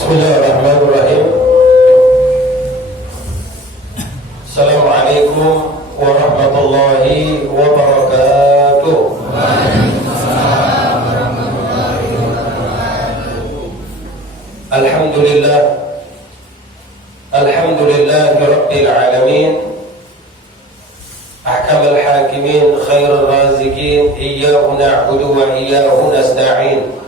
Bismillahirrahmanirrahim. Assalamualaikum warahmatullahi wabarakatuh. Waalaikumsalam warahmatullahi wabarakatuh. Alhamdulillah. Alhamdulillahi rabbil alamin. Ahkamul hakimin, khairul raziqin, iyyahu na'budu wa iyyahu nasta'in.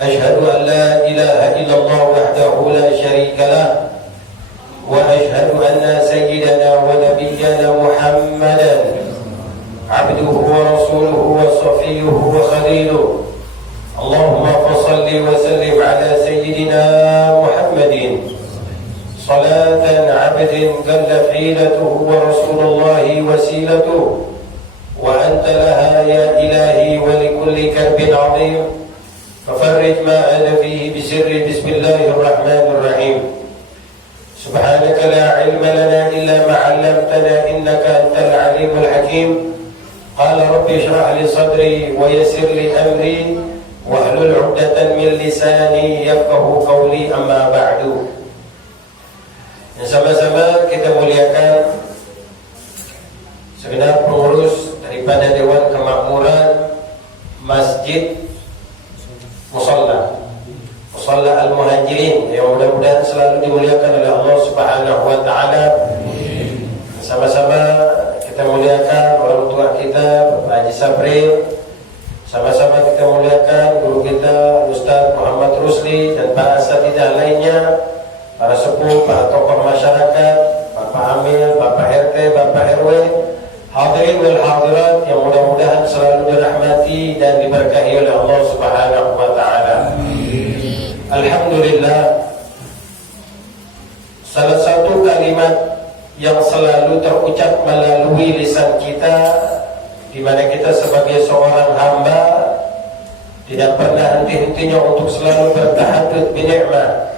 أشهد أن لا إله إلا الله وحده لا شريك له وأشهد أن سيدنا ونبينا محمدا عبده ورسوله وصفيه وخليله اللهم فصل وسلم على سيدنا محمد صلاة عبد جل حيلته ورسول الله وسيلته وأنت لها يا إلهي ولكل كرب عظيم ففرج ما أنا فيه بسر بسم الله الرحمن الرحيم سبحانك لا علم لنا إلا ما علمتنا إنك أنت العليم الحكيم قال رب اشرح لي صدري ويسر لي أمري واحلل عقدة من لساني يفقه قولي أما بعد. Sama-sama kita muliakan segenap pengurus daripada Dewan Kemakmuran Masjid Musalla Al-Muhajirin yang mudah-mudahan selalu dimuliakan oleh Allah Subhanahu wa taala. Sama-sama kita muliakan orang tua kita Bapak Haji Sabril. Sama-sama kita muliakan guru kita Ustaz Muhammad Rusli dan para asatidzah lainnya, para sepuh, para tokoh masyarakat, Bapak Amil, Bapak RT, Bapak RW, hadirin wal hadirat yang mudah-mudahan selalu dirahmati dan diberkahi oleh Allah Subhanahu wa taala. Alhamdulillah, salah satu kalimat yang selalu terucap melalui lisan kita, di mana kita sebagai seorang hamba tidak pernah henti-hentinya untuk selalu bertahadud binikmah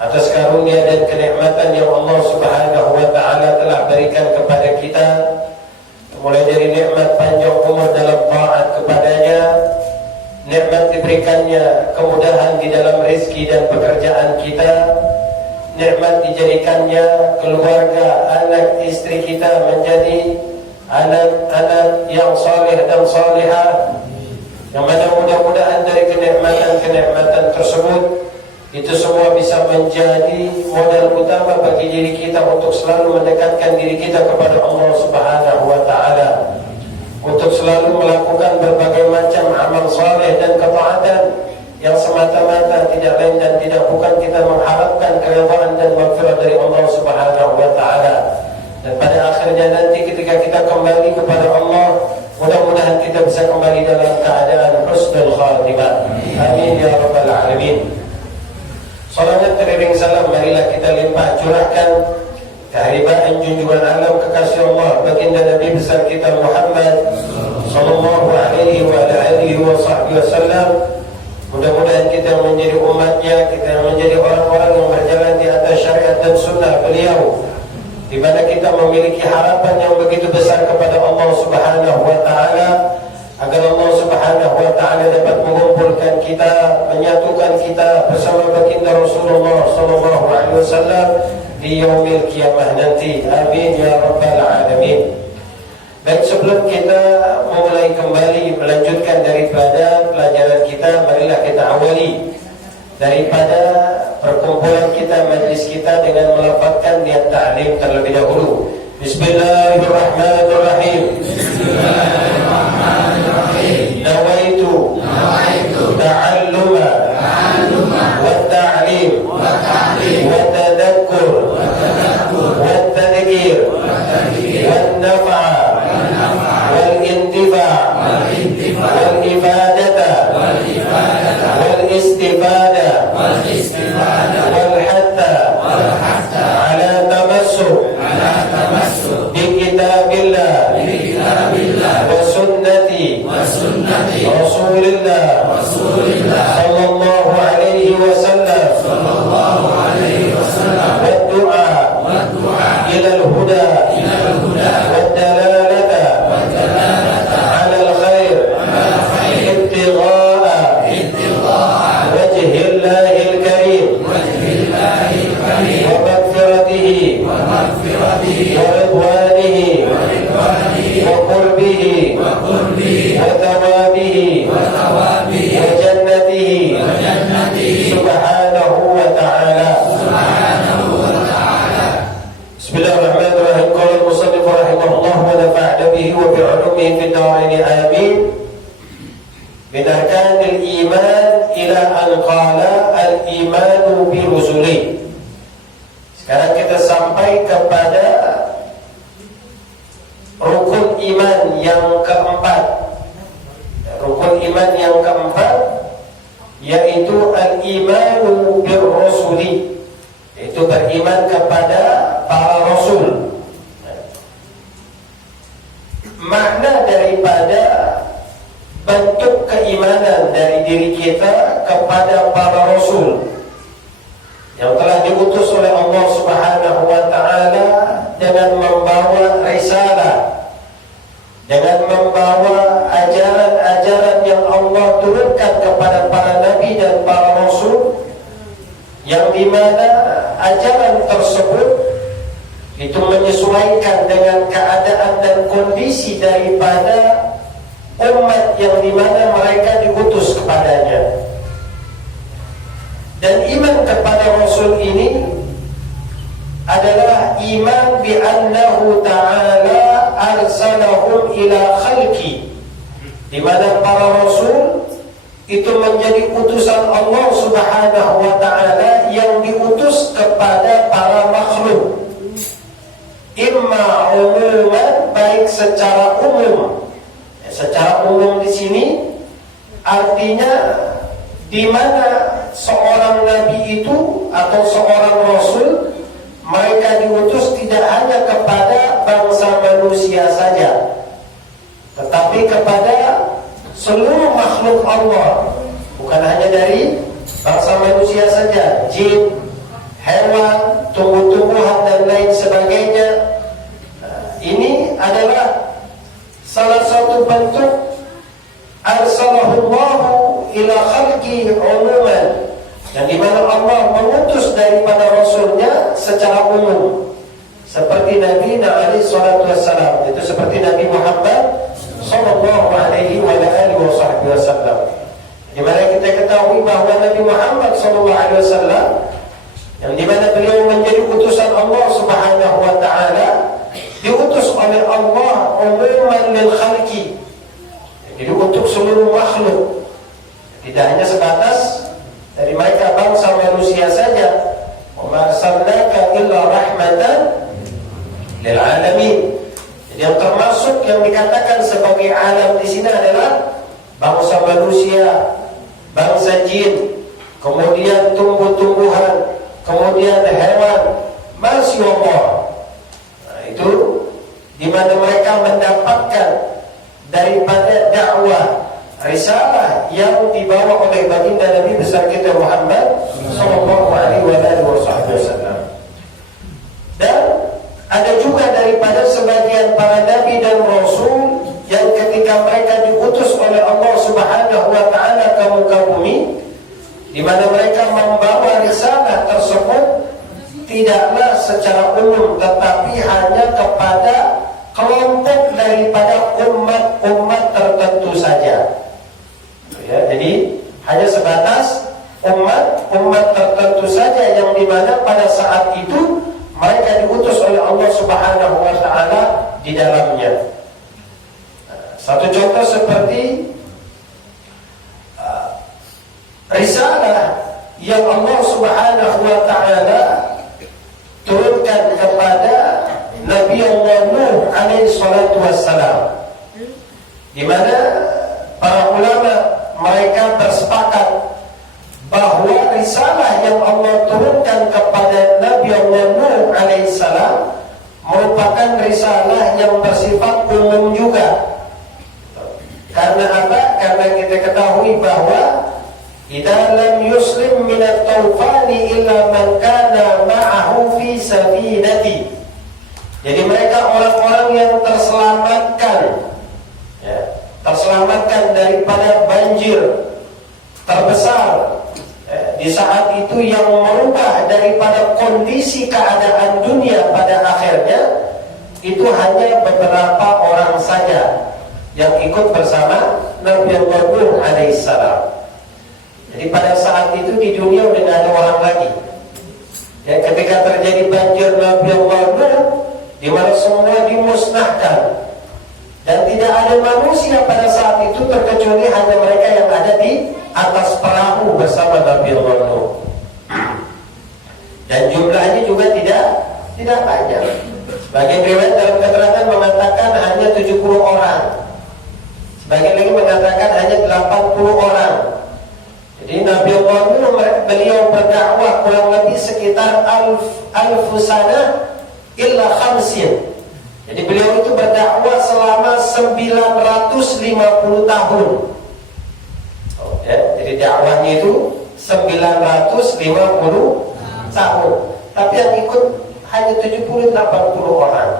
atas karunia dan kenikmatan yang Allah Subhanahu wa taala telah berikan kepada kita, mulai dari nikmat panjang umur dalam taat kepadanya, nikmat diberikannya kemudahan di dalam rezeki dan pekerjaan kita, nikmat dijadikannya keluarga, anak istri kita menjadi anak-anak yang saleh dan salihah, yang mana mudah-mudahan dari kenikmatan-kenikmatan tersebut itu semua bisa menjadi modal utama bagi diri kita untuk selalu mendekatkan diri kita kepada Allah Subhanahu wa taala, untuk selalu melakukan berbagai macam amal saleh dan ketaatan yang semata-mata tidak lain dan tidak bukan kita mengharapkan keridhaan dan maghfirah dari Allah Subhanahu wa taala. Dan pada akhirnya nanti ketika kita kembali kepada Allah, mudah-mudahan kita bisa kembali dalam keadaan husnul khatimah. Amin ya rabbal alamin. Salawat teriring salam marilah kita limpah curahkan keharibaan junjungan alam kekasih Allah baginda Nabi besar kita Muhammad sallallahu alaihi wa alihi wasallam. Mudah-mudahan kita menjadi umatnya, kita menjadi orang-orang yang berjalan di atas syariat dan sunnah beliau, di mana kita memiliki harapan yang begitu besar kepada Allah Subhanahu wa taala, agar Allah Subhanahu wa taala dapat mengumpulkan kita, menyatukan kita bersama baginda Rasulullah sallallahu alaihi wasallam di yaumil qiyamah nanti. Amin ya rabbal alamin. Dan sebelum kita memulai kembali melanjutkan daripada pelajaran kita, marilah kita awali daripada perkumpulan kita, majlis kita dengan melafazkan niat ta'lim terlebih dahulu. Bismillahirrahmanirrahim. Bismillahirrahmanirrahim. Nawaitu ta'alluma wa ta'lim wa tadakkur wa tadhkir wa nafa' wal intifa' wal ibadata wal istifada wal hatta ala tamassuk bi kitabillah wa sunnati Rasulillah sallallahu alaihi wasallam wa du'a ila al-huda wa dalalata ala al-khair ibtigha'a wajhi Allahil karim ila an qala al-imanu bi rusuli. Sekarang kita sampai kepada rukun iman yang keempat. Rukun iman yang keempat yaitu al-imanu bir rusuli, yaitu beriman kepada para rasul. Makna daripada bentuk keimanan dari diri kita kepada para rasul yang telah diutus oleh Allah Subhanahu wa taala dengan membawa risalah, dengan membawa ajaran-ajaran yang Allah turunkan kepada para nabi dan para rasul, yang dimana ajaran tersebut itu menyesuaikan dengan keadaan dan kondisi daripada umat yang dimana mereka diutus kepadanya. Dan iman kepada Rasul ini adalah iman bi annahu ta'ala arsalahum ila khalqi, di mana para Rasul itu menjadi utusan Allah Subhanahu wa ta'ala yang diutus kepada para makhluk. Imma umuman, baik secara umum. Secara umum di sini artinya di mana seorang nabi itu atau seorang rasul mereka diutus tidak hanya kepada bangsa manusia saja, tetapi kepada seluruh makhluk Allah, bukan hanya dari bangsa manusia saja, jin, hewan, tumbuh-tumbuhan dan lain sebagainya. Ini adalah salah satu bentuk arsalahullahu ila khalqi umuman, yang dimana Allah mengutus daripada Rasulnya secara umum, seperti Nabi alaihi salatu wassalam, itu seperti Nabi Muhammad sallallahu alaihi wasallam. Dimana kita ketahui bahwa Nabi Muhammad sallallahu alaihi wasallam, yang dimana beliau menjadi utusan Allah Subhanahu wa ta'ala, diutus oleh Allah umuman lil khalqi, jadi untuk seluruh makhluk, tidak hanya sebatas dari mereka bangsa manusia saja. Wa ma arsalnaka illa rahmatan lil alamin. Jadi yang termasuk yang dikatakan sebagai alam di sini adalah bangsa manusia, bangsa jin, kemudian tumbuh-tumbuhan, kemudian hewan, masya Allah. Itu di mana mereka mendapatkan daripada dakwah risalah yang dibawa oleh baginda Nabi besar kita Muhammad sallallahu alaihi wasallam. Dan ada juga daripada sebagian para nabi dan rasul yang ketika mereka diutus oleh Allah Subhanahu wa taala ke muka bumi, di mana mereka membawa risalah tersebut tidaklah secara umum, tetapi hanya kepada kelompok daripada umat-umat tertentu saja. Ya, jadi hanya sebatas umat tertentu saja yang dimana pada saat itu mereka diutus oleh Allah Subhanahu wa taala di dalamnya. Satu contoh seperti risalah yang Allah Subhanahu wa taala turunkan kepada Nabi Allah Nuh alaihi salatu wassalam, di mana para ulama mereka bersepakat bahwa risalah yang Allah turunkan kepada Nabi Allah Nuh alaihi salam merupakan risalah yang bersifat umum juga. Karena apa? Karena kita ketahui bahwa idza lam yuslim min at-tawfani illa man kana ma'ahu fi safinati. Jadi mereka orang-orang yang terselamatkan, ya, terselamatkan daripada banjir terbesar, di saat itu yang merubah daripada kondisi keadaan dunia pada akhirnya itu hanya beberapa orang saja yang ikut bersama Nabi Allah Nuh alaihissalam. Jadi pada saat itu di dunia udah nggak ada orang lagi. Dan ketika terjadi banjir Nabi Allah Nuh, di mana semua dimusnahkan, Dan tidak ada manusia pada saat itu terkecuali hanya mereka yang ada di atas perahu bersama Nabi Allah Nuh. Dan jumlahnya juga tidak banyak. Sebagian riwayat dalam keterangan mengatakan hanya 70 orang. Sebagian lagi mengatakan hanya 80 orang. Jadi Nabi Allah Nuh beliau berdakwah kurang lebih sekitar alfu sanah illa khamsin. Jadi beliau itu berdakwah selama 950 tahun. Ya, jadi dakwahnya itu 950 tahun. Tapi yang ikut hanya 70-80 orang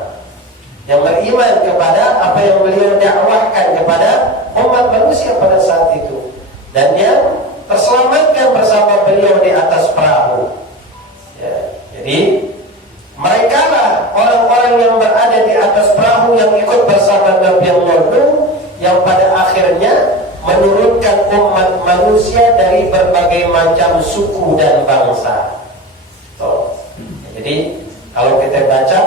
yang beriman kepada apa yang beliau dakwahkan kepada umat manusia pada saat itu, dan yang terselamatkan bersama beliau di atas perahu. Ya, jadi mereka lah orang-orang yang berada di atas perahu yang ikut bersama Nabi Allah Nuh, yang pada akhirnya menurunkan umat manusia dari berbagai macam suku dan bangsa. Jadi kalau kita baca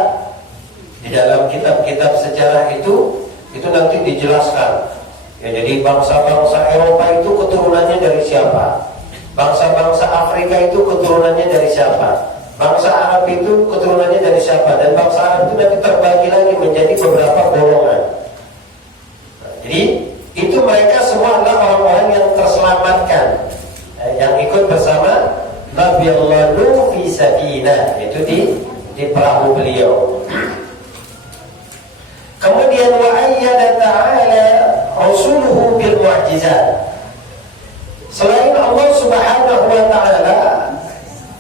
di dalam kitab-kitab sejarah itu nanti dijelaskan. Ya, jadi bangsa-bangsa Eropa itu keturunannya dari siapa? Bangsa-bangsa Afrika itu keturunannya dari siapa? Bangsa Arab itu keturunannya dari siapa? Dan bangsa Arab itu nanti terbagi lagi menjadi beberapa golongan. Nah, jadi itu mereka semua adalah orang-orang yang terselamatkan, yang ikut bersama Nabi Allah Nuh fi safinah, itu di perahu beliau. Kemudian wa ayyada ta'ala rasuluhu bil mu'jizat. Selain Allah Subhanahu wa ta'ala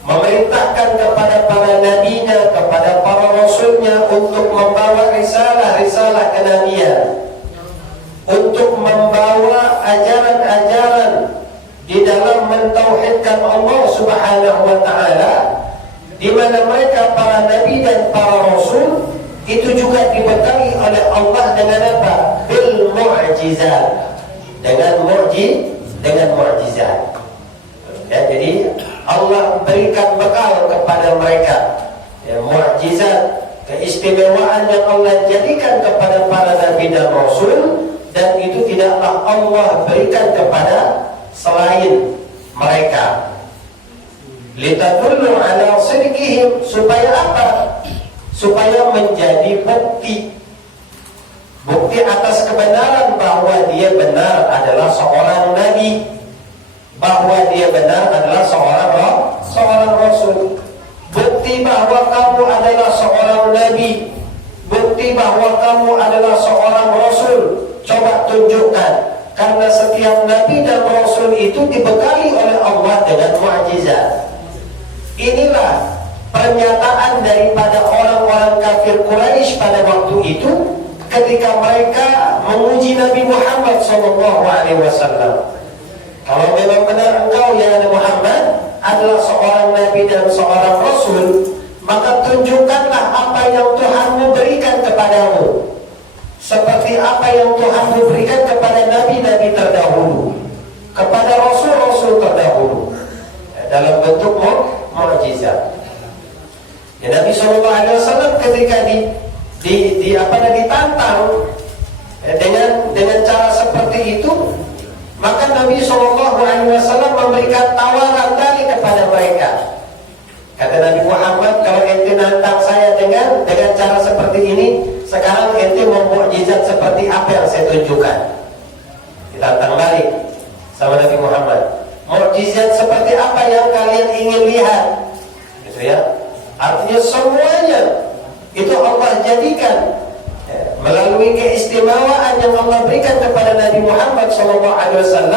memerintahkan kepada para nabinya, kepada para rasulnya untuk membawa risalah-risalah kenabian, untuk membawa ajaran-ajaran di dalam mentauhidkan Allah Subhanahu wa ta'ala, di mana mereka para nabi dan para rasul itu juga dibekali oleh Allah dengan apa? Bil mu'jizat, dengan mu'jizat. Ya, jadi Allah berikan bekal kepada mereka, ya, mu'jizat, keistimewaan yang Allah jadikan kepada para nabi dan rasul, dan itu tidaklah Allah berikan kepada selain mereka. Litadullu ala sidqihim, supaya apa? Supaya menjadi bukti atas kebenaran bahwa dia benar adalah seorang nabi, bahwa dia benar adalah seorang rasul. Bukti bahwa kamu adalah seorang nabi, bukti bahwa kamu adalah seorang rasul, coba tunjukkan. Karena setiap nabi dan rasul itu dibekali oleh Allah dengan mu'jizat. Inilah pernyataan daripada orang-orang kafir Quraisy pada waktu itu ketika mereka menguji Nabi Muhammad SAW. Kalau memang benar engkau ya Nabi Muhammad adalah seorang nabi dan seorang rasul, maka tunjukkanlah apa yang Tuhanmu berikan kepadamu, seperti apa yang Tuhanmu berikan kepada nabi-nabi terdahulu, kepada rasul-rasul terdahulu, dalam bentuk mukjizat. Ya, Nabi SAW ketika ditantang dengan cara seperti itu, maka Nabi SAW memberikan tawaran tadi kepada mereka. Kata Nabi Muhammad, kalau ente nantang saya dengan cara seperti ini, sekarang ente mau mukjizat seperti apa yang saya tunjukkan? Ditantang balik sama Nabi Muhammad. Mukjizat seperti apa yang kalian ingin lihat? Gitu ya. Artinya semuanya itu Allah jadikan melalui keistimewaan yang Allah berikan kepada Nabi Muhammad SAW,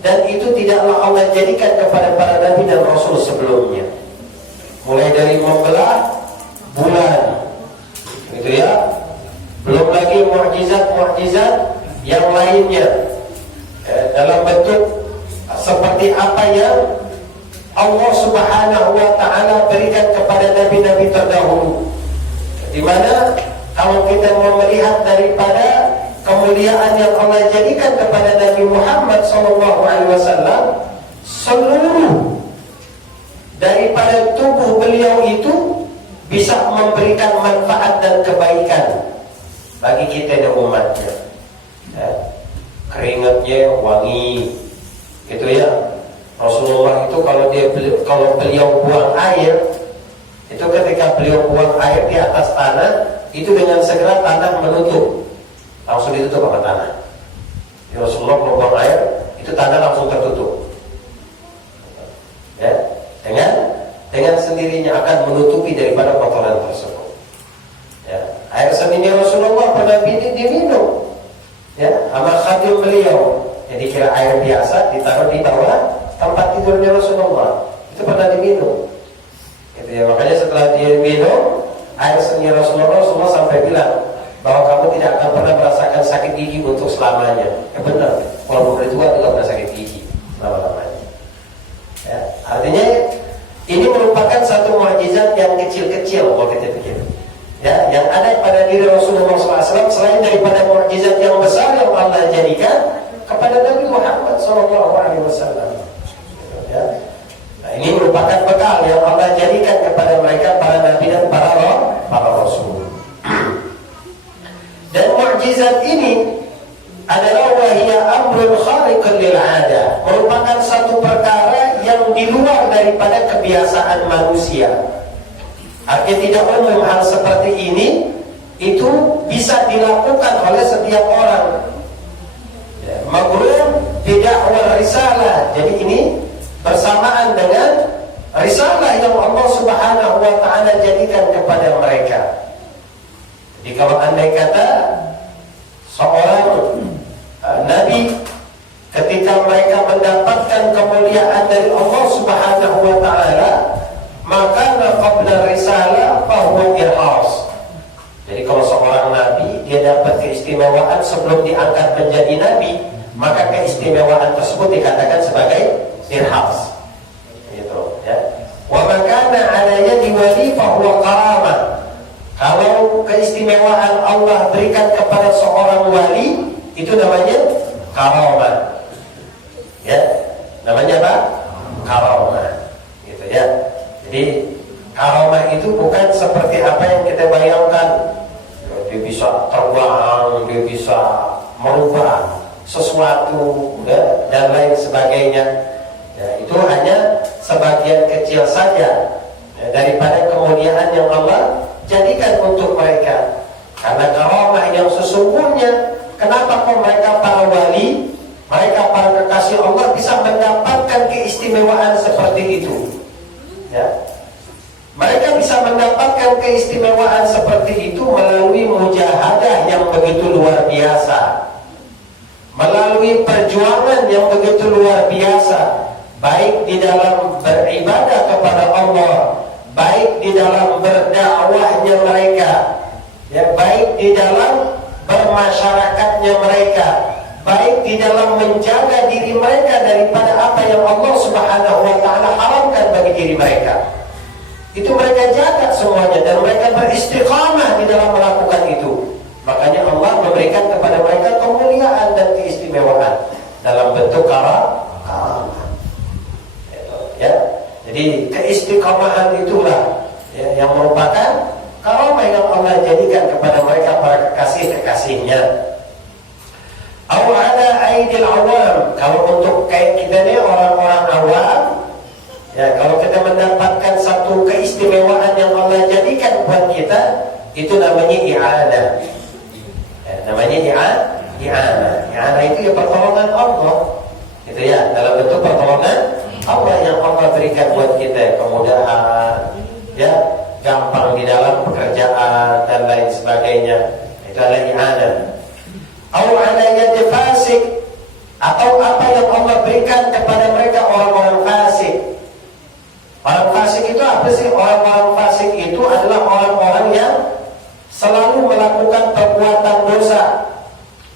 dan itu tidaklah Allah jadikan kepada para nabi dan rasul sebelumnya. Mulai dari membelah bulan, gitu ya. Belum lagi mukjizat-mukjizat yang lainnya, dalam bentuk seperti apa yang Allah Subhanahu wa ta'ala berikan kepada nabi-nabi terdahulu, di mana kalau kita mau melihat daripada kemuliaan yang Allah jadikan kepada Nabi Muhammad SAW, seluruh daripada tubuh beliau itu bisa memberikan manfaat dan kebaikan bagi kita dan umatnya. Ya. Keringatnya wangi, gitu ya. Rasulullah itu kalau beliau buang air, itu ketika beliau buang air di atas tanah, itu dengan segera tanah menutup, langsung ditutup sama tanah. Ya, Rasulullah kalau buang air, itu tanah langsung tertutup. Ya, dengan sendirinya akan menutupi daripada kotoran tersebut. Ya, air seninya Rasulullah pernah diminum. Ya, sama khadim beliau. Jadi kira air biasa ditaruh di bawah tempat tidurnya Rasulullah. Itu pernah diminum. Gitu ya, makanya setelah dia minum air seni Rasulullah sampai bilang bahwa kamu tidak akan pernah merasakan sakit gigi untuk selamanya. Ya benar, walaupun berdua juga pernah sakit gigi lama-lamanya. Ya, artinya ini merupakan satu mukjizat yang kecil-kecil kalau kita pikir. Ya, yang ada pada diri Rasulullah SAW selain daripada mukjizat yang besar yang Allah jadikan kepada Nabi Muhammad SAW. Ya. Nah, ini merupakan bekal yang Allah jadikan kepada mereka para nabi dan para rasul. Dan mukjizat ini adalah wahia amrun khariqun lil 'ada, merupakan satu perkara yang di luar daripada kebiasaan manusia. Artinya tidak umum hal seperti ini itu bisa dilakukan oleh setiap orang. Ya, maghrur bid'awar risalah. Jadi ini bersamaan dengan risalah yang Allah Subhanahu wa taala jadikan kepada mereka. Jadi kalau andai kata seorang nabi ketika mereka mendapatkan kemuliaan dari Allah Subhanahu wa taala, maka qabla risalah fahuwa irhas. Jadi kalau seorang nabi dia dapat keistimewaan sebelum diangkat menjadi nabi, maka keistimewaan tersebut dikatakan sebagai irhas. Gitu ya. Wa makana ala yadi wali fahuwa karamah. Kalau keistimewaan Allah berikan kepada seorang wali, itu namanya karamah. Ya, namanya apa? Karamah. Gitu ya. Jadi karamah itu bukan seperti apa yang kita bayangkan. Dia bisa terbang, dia bisa merubah sesuatu, ya, dan lain sebagainya. Ya, itu hanya sebagian kecil saja ya, daripada kemuliaan yang Allah jadikan untuk mereka. Karena karamah yang sesungguhnya, kenapa kok mereka para wali, mereka para kekasih Allah bisa mendapatkan keistimewaan seperti itu? Ya. Mereka bisa mendapatkan keistimewaan seperti itu melalui mujahadah yang begitu luar biasa, melalui perjuangan yang begitu luar biasa, baik di dalam beribadah kepada Allah, baik di dalam berdakwahnya mereka, ya, baik di dalam bermasyarakatnya mereka, baik di dalam menjaga diri mereka daripada apa yang Allah Subhanahu wa taala haramkan bagi diri mereka. Itu mereka jaga semuanya dan mereka beristiqamah di dalam melakukan itu. Makanya Allah memberikan kepada mereka kemuliaan dan keistimewaan dalam bentuk karamah. Ya, jadi keistiqamahan itulah ya, yang merupakan karamah yang Allah jadikan kepada mereka para kekasih-kekasihnya. Aw ala aidil awam. Kalau untuk kayak kita ni orang-orang awam, ya, kalau kita mendapatkan satu keistimewaan yang Allah jadikan buat kita, itu namanya i'anah. Ya, namanya i'anah. I'anah itu ya pertolongan Allah. Gitu ya, dalam bentuk pertolongan Allah yang Allah berikan buat kita, kemudahan, ya, gampang di dalam pekerjaan dan lain sebagainya. Itu adalah i'anah. Aw ala yadi fasik, atau apa yang Allah berikan kepada mereka orang-orang fasik. Orang fasik itu apa sih? Orang-orang fasik itu adalah orang-orang yang selalu melakukan perbuatan dosa,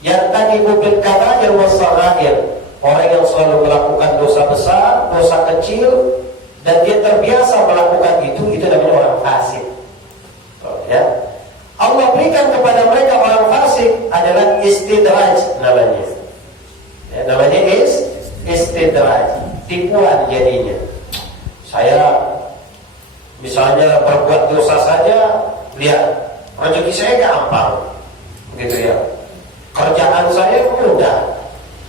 yang tadi bil kabair was saghair. Orang yang selalu melakukan dosa besar, dosa kecil, dan dia terbiasa melakukan itu namanya orang fasik. Ya. Allah berikan kepada mereka orang fasik adalah istidraj namanya. Ya, namanya istidraj, tipuan jadinya. Saya misalnya berbuat dosa saja, lihat rezeki saya gampang, gitu ya. Kerjaan saya mudah,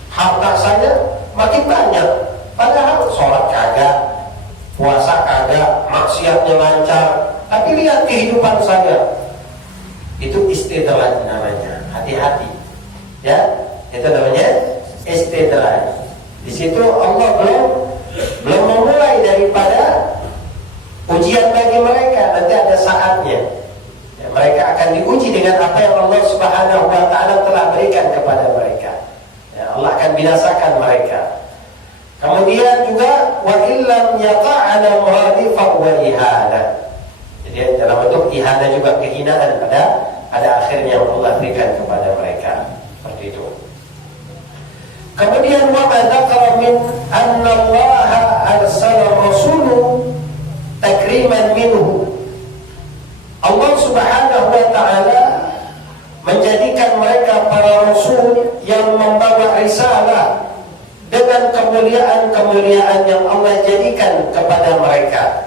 harta saya makin banyak, padahal sholat kagak, puasa kagak, maksiatnya lancar. Tapi lihat kehidupan saya, itu istidraj namanya. Hati-hati, ya, itu namanya istidraj. Di situ Allah belum memulai daripada ujian bagi mereka. Nanti ada saatnya ya, mereka akan diuji dengan apa yang Allah Subhanahu wa ta'ala telah berikan kepada mereka ya, Allah akan binasakan mereka. Kemudian juga wa illam yaqa'ala muradi fa huwa ihana. Jadi dalam bentuk ihana juga kehinaan pada akhirnya yang Allah berikan kepada mereka. Seperti itu. Kemudian wa dzakara min anna Allah arsala rasuluhu takriman minhu. Allah Subhanahu wa ta'ala menjadikan mereka para rasul yang membawa risalah dengan kemuliaan-kemuliaan yang Allah jadikan kepada mereka.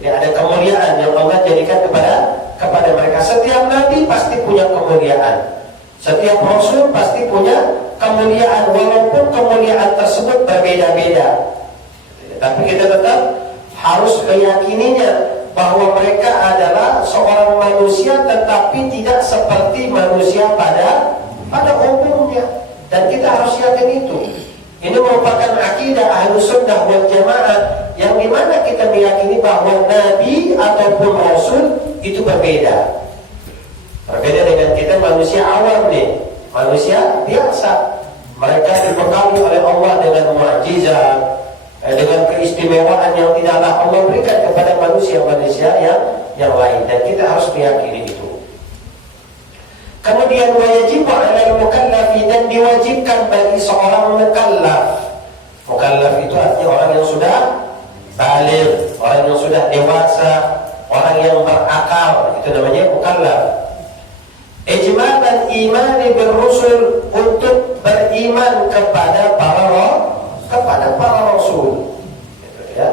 Jadi ada kemuliaan yang Allah jadikan kepada mereka. Setiap nabi pasti punya kemuliaan. Setiap rasul pasti punya kemuliaan, walaupun kemuliaan tersebut berbeda-beda. Tapi kita tetap harus meyakininya bahwa mereka adalah seorang manusia, tetapi tidak seperti manusia pada umumnya. Dan kita harus yakin itu. Ini merupakan akidah Ahlus Sunnah wal Jamaah, yang dimana kita meyakini bahwa nabi ataupun rasul itu berbeda. Berbeda dengan kita manusia awam nih, manusia biasa. Mereka dibekali oleh Allah dengan mukjizat, dengan keistimewaan yang tidaklah Allah berikan kepada manusia-manusia yang lain, dan kita harus meyakini itu. Kemudian wajib 'alal mukallafi, dan diwajibkan bagi seorang mukallaf. Mukallaf itu artinya orang yang sudah baligh, orang yang sudah dewasa, orang yang berakal, itu namanya mukallaf. Ijmalan imani birrusul, untuk beriman kepada para rasul. Gitu ya.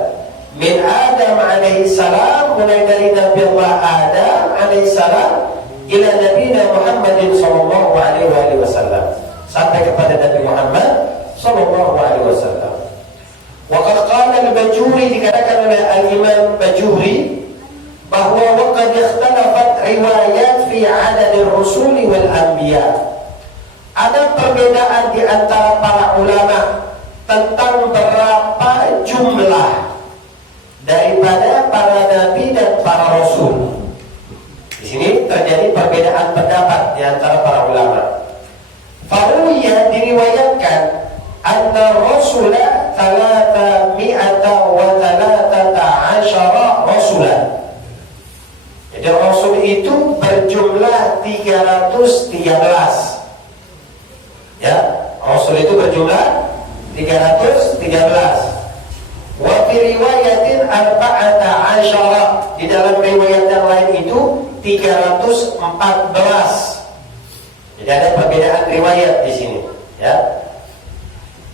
Min Adam alaihi salam, mulai dari Nabi Allah Adam alaihi salam ila Nabi Muhammadin sallallahu alaihi wasallam, sampai kepada Nabi Muhammad sallallahu alaihi wasallam. Wa qad qala al-Bajuri, dikatakan oleh al-Imam Bajuri bahwa waqad ikhtalafat riwayat fi 'adad ar-rusul wal anbiya. Ada perbedaan di antara para ulama tentang berapa jumlah daripada para nabi dan para rasul. Di sini terjadi perbedaan pendapat di antara para ulama. Faruya, diriwayatkan anna rasula 313 rasulan. Jadi rasul itu berjumlah 313. Ya, rasul itu berjumlah 313. Wa fi riwayatin 14. Di dalam riwayat yang lain itu 314. Jadi ada perbedaan riwayat di sini, ya.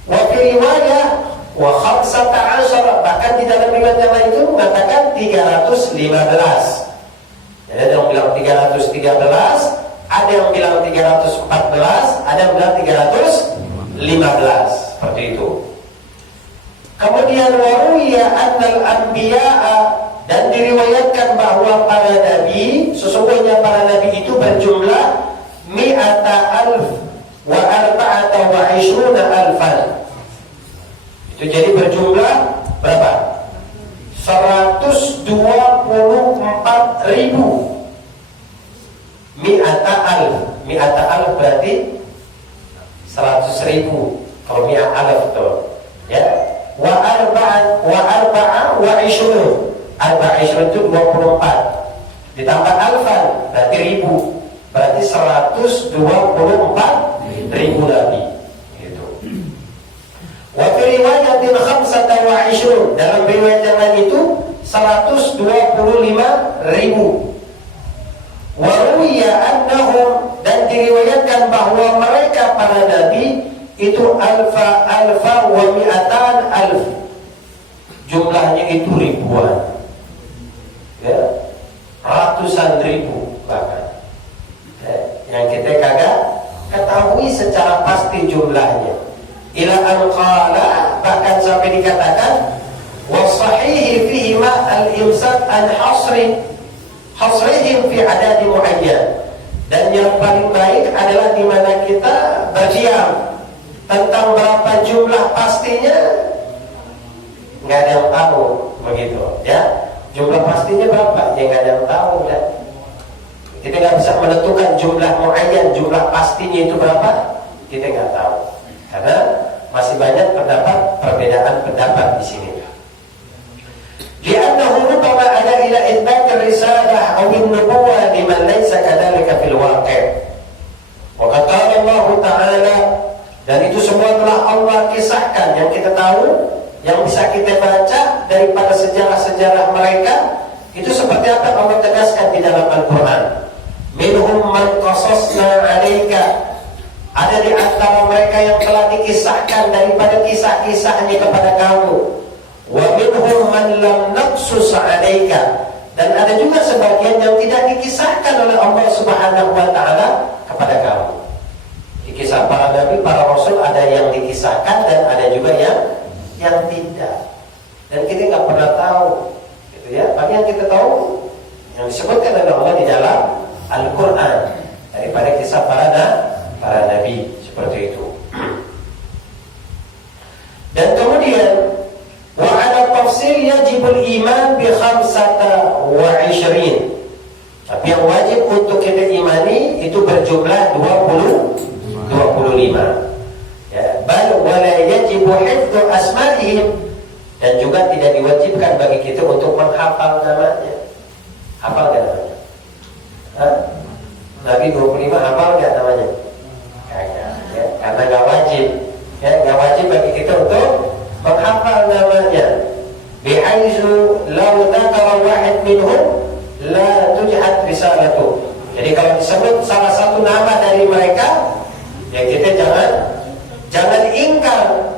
Wa fi riwayat wa 15, bahkan di dalam riwayat yang lain itu mengatakan 315. Jadi ada yang bilang 313, ada yang bilang 314, ada yang bilang 315, seperti itu. Kemudian waruya annal anbiya'a, dan diriwayatkan bahwa para nabi, sesungguhnya para nabi itu berjumlah 100,000 wa 24,000. Itu jadi berjumlah berapa? 124,000. 100,000 berarti 100,000. Kalau 100,000 itu, ya. Wa arba'a wa 20. Arba'a itu 24. Ditambah alfan berarti 1000. Berarti 124,000 nabi. Gitu. Wa fi riwayatin 25, dalam riwayat yang lain itu 125,000. Wa ruwiya annahum, dan diriwayatkan bahwa mereka para nabi itu alfa wa mi'atan alf. Jumlahnya itu ribuan, ya, ratusan ribu bahkan, ya. Yang kita jumlahnya. Ila an qala, bahkan sampai dikatakan wasahihi fihi ma al-imsak an hasrihim fi adad muayyan. Dan yang paling baik adalah di mana kita berdiam tentang berapa jumlah pastinya, nggak ada yang tahu, begitu ya. Jumlah pastinya berapa? Ya nggak ada yang tahu kan. Kita nggak bisa menentukan jumlah muayyan, jumlah pastinya itu berapa, kita nggak tahu. Karena masih banyak perbedaan pendapat di sini. Li'annahu rubbama ada ila itsbat ar-risalah aw an-nubuwah liman laysa kadzalika fil waqi'. Wa qad qala Allah Ta'ala, dan itu semua telah Allah kisahkan, yang kita tahu, yang bisa kita baca daripada sejarah-sejarah mereka, itu seperti apa Allah tegaskan di dalam Al-Quran. Minhum man qasasna 'alaika, ada di antara mereka yang telah dikisahkan daripada kisah-kisahnya kepada kamu. Wa minhum man lam naqsus 'alaika, dan ada juga sebagian yang tidak dikisahkan oleh Allah Subhanahu wa taala kepada kamu. Di kisah para nabi, para rasul ada yang dikisahkan dan ada juga yang tidak. Dan kita nggak pernah tahu, gitu ya. Tapi yang kita tahu yang disebutkan oleh Allah di dalam Al-Quran daripada kisah para nabi, seperti itu. Dan kemudian wa ala tafsir yajibul iman bi 25. Tapi yang wajib untuk kita imani itu berjumlah 25. Ya, bal wala yajibu hifdzu asma'ihim, dan juga tidak diwajibkan bagi kita untuk menghafal namanya. Hafal enggak namanya? Nabi 25 hafal enggak namanya? Kagak, ya, karena enggak wajib. Ya, enggak wajib bagi kita untuk menghafal namanya. Bihaitsu law dzakara wahid minhum la tujhad risalatu. Jadi kalau disebut salah satu nama dari mereka, ya kita jangan ingkar.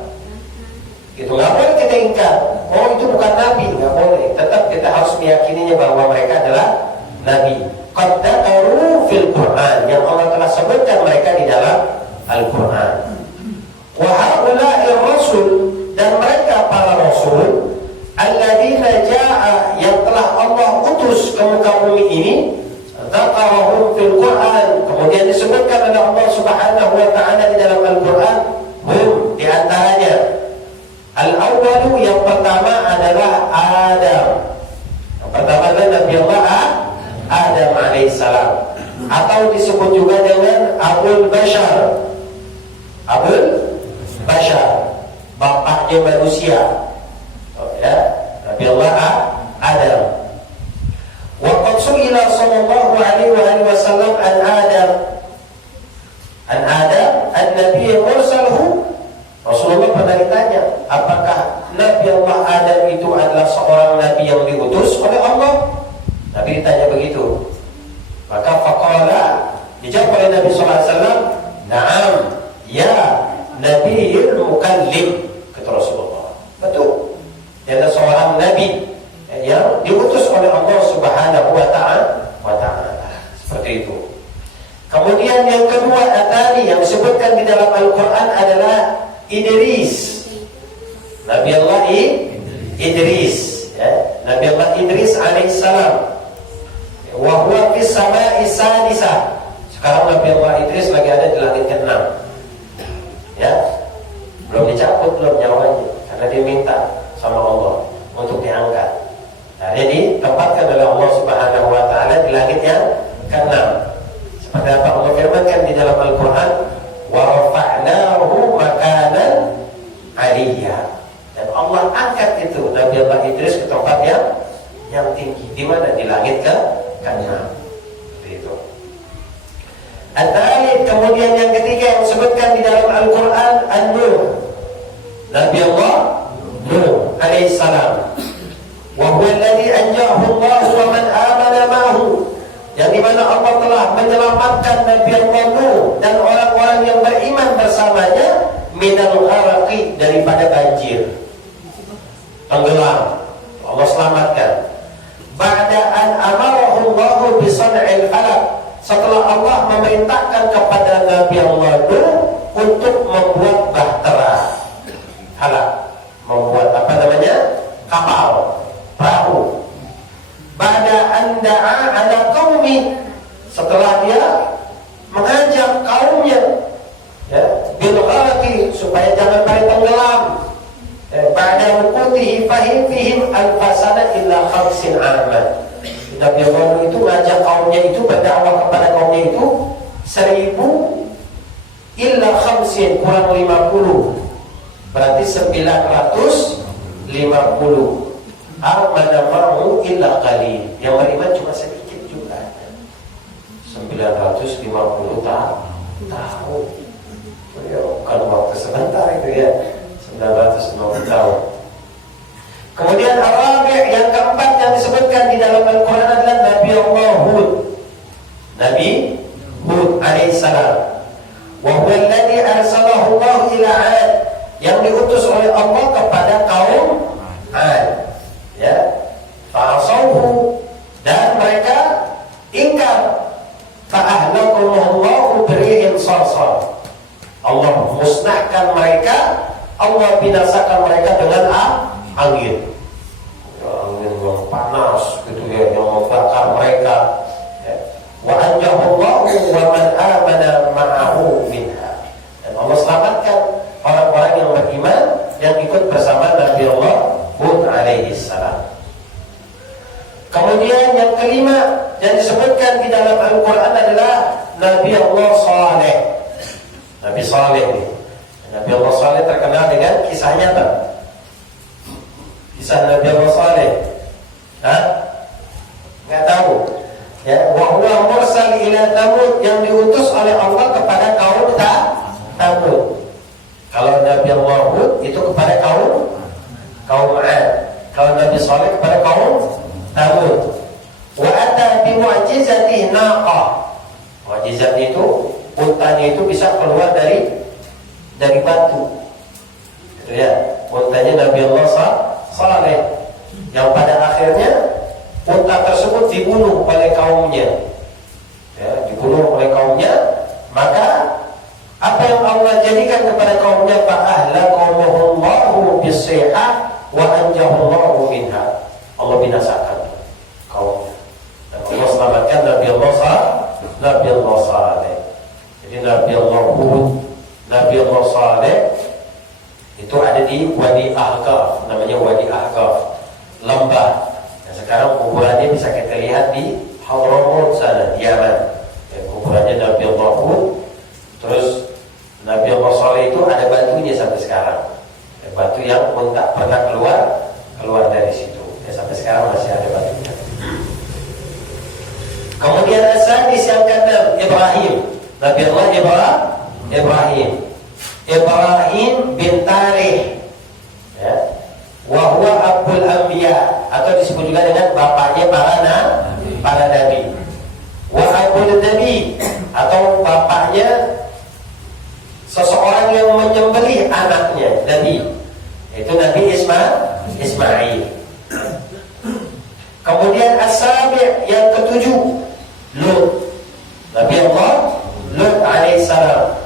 Itu nggak boleh kita ingkar. Oh, itu bukan nabi, nggak boleh. Tetap kita harus meyakininya bahwa mereka adalah nabi. Qad dzakaru fil Qur'an, yang Allah telah sebutkan mereka di dalam Al-Qur'an. Wa haula'i rasul, dan mereka para rasul alladzina jaa, yang telah Allah utus ke muka bumi ini, dzakarahum fil Qur'an, kemudian disebutkan oleh Allah Subhanahu wa taala di dalam Al-Qur'an. Hum, di antaranya al-awwalu, yang pertama adalah Adam. Yang pertama adalah Nabi Allah Adam alaihissalam, atau disebut juga dengan Abul Bashar. Abul Bashar, bapaknya manusia. Ya, Nabi Allah Adam. Wa qad su'ila sallallahu alaihi wasallam an Adam an-nabiy mursalhu. Rasulullah pernah ditanya, apakah Nabi Allah Adam itu adalah seorang nabi yang diutus oleh Allah? Nabi ditanya begitu. Maka faqala, dijawab oleh Nabi sallallahu alaihi wasallam, "Na'am, ya Nabiyyul Mukallim," kata Rasulullah. Betul. Dia adalah seorang nabi yang diutus oleh Allah Subhanahu wa taala. Seperti itu. Kemudian yang kedua, tadi yang disebutkan di dalam Al-Qur'an adalah Idris. Nabi Allah Idris, ya. Nabi Allah Idris alaihissalam. Wa huwa fis sama'i sadisah. Sekarang Nabi Allah Idris lagi ada di langit ke-6. Ya. Belum dicabut belum nyawanya, karena dia minta sama Allah untuk diangkat. Nah, jadi tempatkan oleh Allah Subhanahu wa taala di langit yang ke-6. Seperti apa Allah firmankan di dalam Al-Qur'an, wa rafa'nahu makanan 'aliyya. Dan Allah angkat itu Nabi Allah Idris ke tempat yang tinggi. Di mana? Di langit ke-6. Itu. At-thalith, kemudian yang ketiga yang disebutkan di dalam Al-Qur'an, An-Nuh. Nabi Allah Nuh alaihissalam. Wa huwa alladhi anjahu Allah wa man amana ma'ahu, yang dimana Allah telah menyelamatkan Nabi Allah Nuh dan orang-orang yang beriman bersamanya minal gharaqi, daripada banjir, tenggelam. Allah selamatkan. Ba'da an amarahu Allah bi san'il falak, setelah Allah memerintahkan kepada Nabi Allah Nuh untuk membuat bahtera, halak, membuat apa namanya, kapal, perahu. Ba'da an da'a ala qaumi, setelah dia mengajak kaumnya, ya, bil gharaqi, supaya jangan pada tenggelam. Ba'da mukutihi fihim al-fasana illa 50 aman. Nabi Allah itu mengajak kaumnya itu, berdakwah kepada kaumnya itu 1000 illa 50, kurang 50, berarti 950. Amana ma'hu illa qalil, yang beriman cuma sedikit juga. 950 tahun. Ya, bukan waktu sebentar itu ya, 950 tahun. Kemudian Arabi' yang keempat yang disebutkan di dalam Al-Quran adalah Nabi Allah Hud. Nabi Hud alaihissalam. Wa huwa alladhi arsalahu Allah ila 'ad, yang diutus oleh Allah kepada kaum 'Ad. Ya, fa'asawhu, dan mereka ingkar. Fa'ahlakumullahu birihin sarsar, Allah musnahkan mereka, Allah binasakan mereka dengan angin. Ya, angin yang panas gitu ya, yang membakar mereka. Ya. Wa anjahullahu wa man amana ma'ahu minha, dan Allah selamatkan orang-orang yang beriman yang ikut bersama Nabi Allah Hud alaihi salam. Kemudian yang kelima yang disebutkan di dalam Al-Quran adalah Nabi Allah Saleh. Nabi Saleh ini, Nabi Allah Saleh terkenal dengan kisahnya apa? Kisah Nabi Allah Saleh. Hah? Nggak tahu. Ya, wa huwa mursal ila Thamud, yang diutus oleh Allah kepada kaum Thamud. Kalau Nabi Allah Hud itu kepada kaum Ad. Kalau Nabi Saleh kepada kaum Thamud. Wa ata bi mu'jizati naqa. Mu'jizat itu, untanya itu bisa keluar dari batu. Gitu ya. Untanya Nabi Allah Saleh, yang pada akhirnya unta tersebut dibunuh oleh kaumnya. Ya, dibunuh oleh kaumnya, maka apa yang Allah jadikan kepada kaumnya, fa'ahlakumullahu bis-sayhah wa anjahullahu minha, Allah binasakan kaumnya, dan Allah selamatkan Nabi Allah Saleh. Jadi Nabi Allah Hud, Nabi Allah Saleh itu ada di Wadi Ahqaf, namanya Wadi Ahqaf, lembah. Nah, sekarang kuburannya bisa kita lihat di Hadramaut sana, di Yaman. Ya, kuburannya Nabi Allah Hud. Terus Nabi Allah Saleh itu ada batunya sampai sekarang. Ya, batu yang pun tak pernah keluar dari situ. Ya, sampai sekarang masih ada batunya. Kemudian as-sadis yang keenam, Ibrahim. Nabi Allah Ibrahim bin Tarikh. Ya. Wa huwa abul anbiya, atau disebut juga dengan bapaknya para nabi. Wa abul nabi, atau bapaknya seseorang yang menyembelih anaknya, nabi. Itu Nabi Ismail. Kemudian as-sabi' yang ketujuh, Lut. Nabi Allah Lut alaihissalam.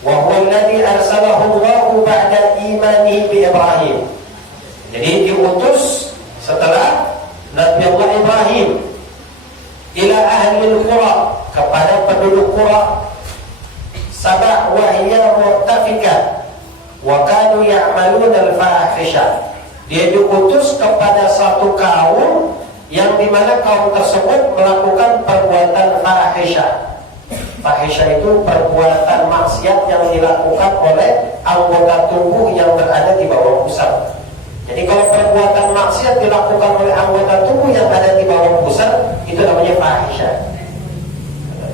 Wa huwa alladhi arsalahu Allahu ba'da imanihi bi Ibrahim. Jadi diutus setelah Nabi Allah Ibrahim ila ahli al-qura, kepada penduduk Qura, Sabah wa hiya mu'tafikat wa kanu ya'maluna al-fahisha. Dia diutus kepada satu kaum yang dimana kaum tersebut melakukan perbuatan fahisha. Fahisha itu perbuatan maksiat yang dilakukan oleh anggota tubuh yang berada di bawah pusat. Jadi kalau perbuatan maksiat dilakukan oleh anggota tubuh yang ada di bawah pusat, itu namanya fahisha.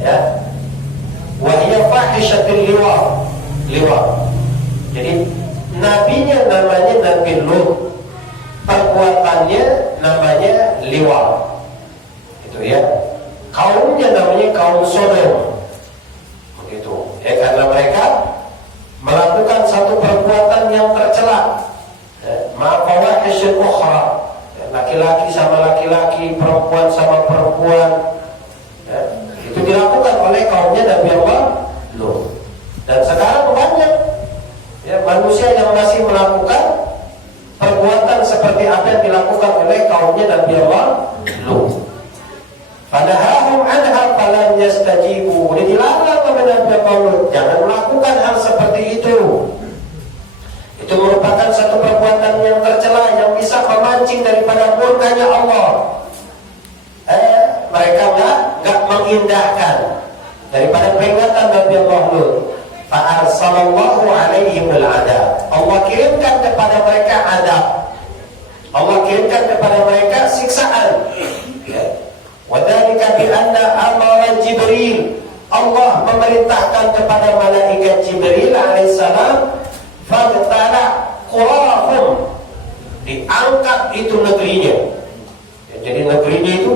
Ya. Wa hiya fahishatul liwat. Jadi nabinya namanya Nabi Lut, perbuatannya namanya liwat. Itu ya. Kaumnya namanya kaum Sodom. Begitu. Ya, karena mereka melakukan satu perbuatan yang tercela. Ma'fawahisyul ukhra. Laki-laki sama laki-laki, perempuan sama perempuan. Ya, itu dilakukan oleh kaumnya Nabi Allah Lut. Dan sekarang banyak manusia yang masih melakukan perbuatan seperti apa yang dilakukan oleh kaumnya Nabi Allah Lut. Fanahahum anha falam yastajibu. Udah dilarang oleh Nabi Allah Lut, jangan melakukan hal seperti itu. Itu merupakan satu perbuatan yang tercela yang bisa memancing daripada murkanya Allah. Mereka enggak mengindahkan daripada peringatan Nabi Allah Lut. Fa'arsalallahu alaihim al-adab. Allah kirimkan kepada mereka adab. Allah kirimkan kepada mereka siksaan. Wa dzalika bi anna amara Jibril. Allah memerintahkan kepada malaikat Jibril alaihissalam faqtala qurahum, diangkat itu negerinya. Jadi negerinya itu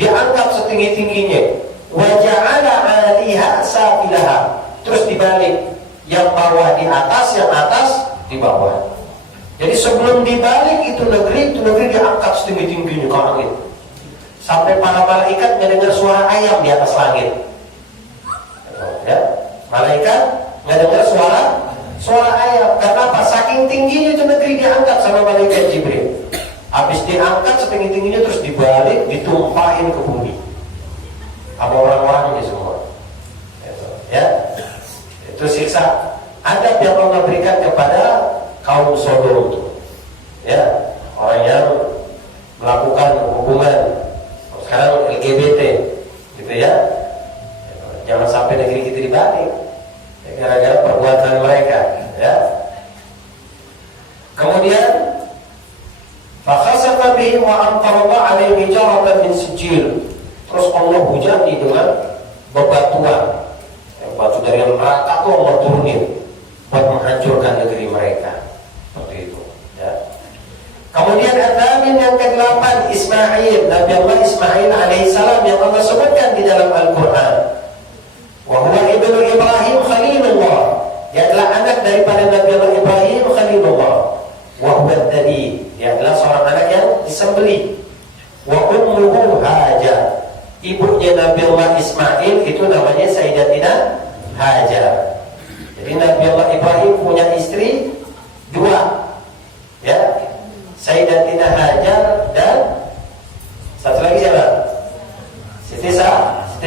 diangkat setinggi-tingginya. Wa ja'ala 'aliha safilaha, terus dibalik, yang bawah di atas, yang atas di bawah. Jadi sebelum dibalik itu negeri diangkat setinggi-tingginya ke langit, sampai para malaikat mendengar suara ayam di atas langit. Ya, malaikat mendengar suara ayam. Karena apa? Saking tingginya itu negeri diangkat sama malaikat Jibril. Habis diangkat setinggi-tingginya terus dibalik, ditumpahin ke bumi sama orang-orangnya semua. Ya, itu siksa adab yang Allah berikan kepada kaum Sodom. Ya, orang yang melakukan hubungan sekarang LGBT, gitu ya. Jangan sampai negeri kita dibalik gara-gara perbuatan mereka. Ya. Kemudian, fakhasafa bihim wa amtarallahu alaihim hijaratan min sijil. Terus Allah hujani dengan bebatuan. Batu dari neraka itu Allah turunin buat menghancurkan negeri mereka. Seperti itu. Ya. Kemudian At-Tamin yang ke-8, Ismail, Nabi Allah Ismail alaihissalam yang Allah sebutkan di dalam Al-Quran. Wa huwa ibnu Ibrahim Khalilullah. Dia adalah anak daripada Nabi Allah Ibrahim Khalilullah. Wa huwa tadi, dia adalah seorang anak yang disembelih. Wa ummuhu Hajar. Ibunya Nabi Allah Ismail itu namanya Sayyidatina Hajar. Jadi Nabi Allah Ibrahim punya istri 2. Ya. Sayyidatina Hajar dan satu lagi siapa? Siti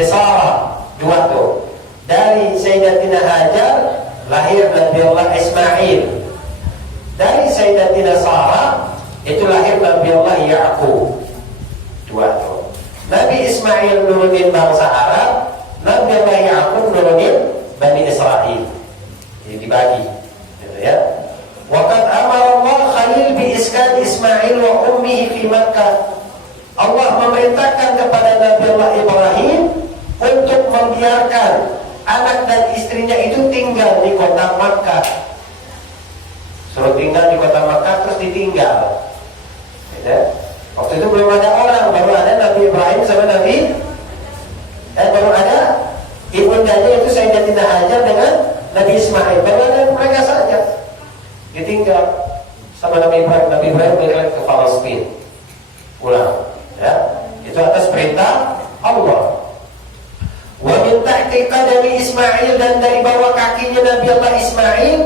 Sarah. 2 tuh. Dari Sayyidatina Hajar lahir Nabi Allah Ismail. Dari Sayyidatina Sarah itu lahir Nabi Allah Ya'qub. 2 tuh. Nabi Ismail nurunin bangsa Arab, Nabi Allah Ya'qub nurunin Bani Israel. Jadi dibagi, gitu ya. Waqad amara Allah Khalil bi iskan Ismail wa ummihi fi Makkah. Allah memerintahkan kepada Nabi Allah Ibrahim untuk membiarkan anak dan istrinya itu tinggal di kota Makkah. Suruh tinggal di kota Makkah terus ditinggal. Gitu ya. Waktu itu belum ada orang, baru ada Nabi Ibrahim sama baru ada ibundanya itu Sayyidatina Hajar dengan Nabi Ismail. Baru ada mereka saja ditinggal sama Nabi Ibrahim. Nabi Ibrahim balik ke Palestina, pulang. Ya, itu atas perintah Allah. Wa min tahti qadami Ismail, dan dari bawah kakinya Nabi Allah Ismail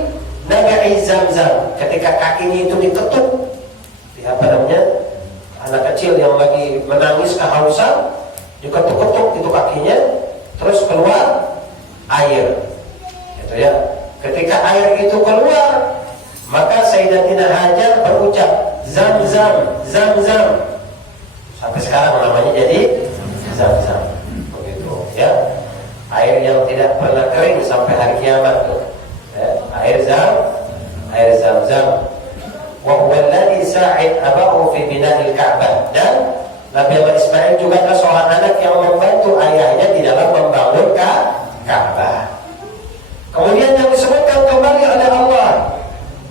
Nabi Zamzam. Ketika kakinya itu diketuk, apa namanya? Anak kecil yang lagi menangis kehausan, diketuk-ketuk itu kakinya, terus keluar air. Gitu ya. Ketika air itu keluar, maka Sayyidatina Hajar berucap, Zamzam, Zamzam. Sampai sekarang namanya jadi Zamzam. Begitu ya. Air yang tidak pernah kering sampai hari kiamat tuh. Ya. Air Zamzam. Wa huwa alladhi sa'id abahu fi bina'il Ka'bah. Dan Nabi Allah Ismail juga adalah seorang anak yang membantu ayahnya di dalam membangun Ka'bah. Kemudian yang disebutkan kembali oleh Allah,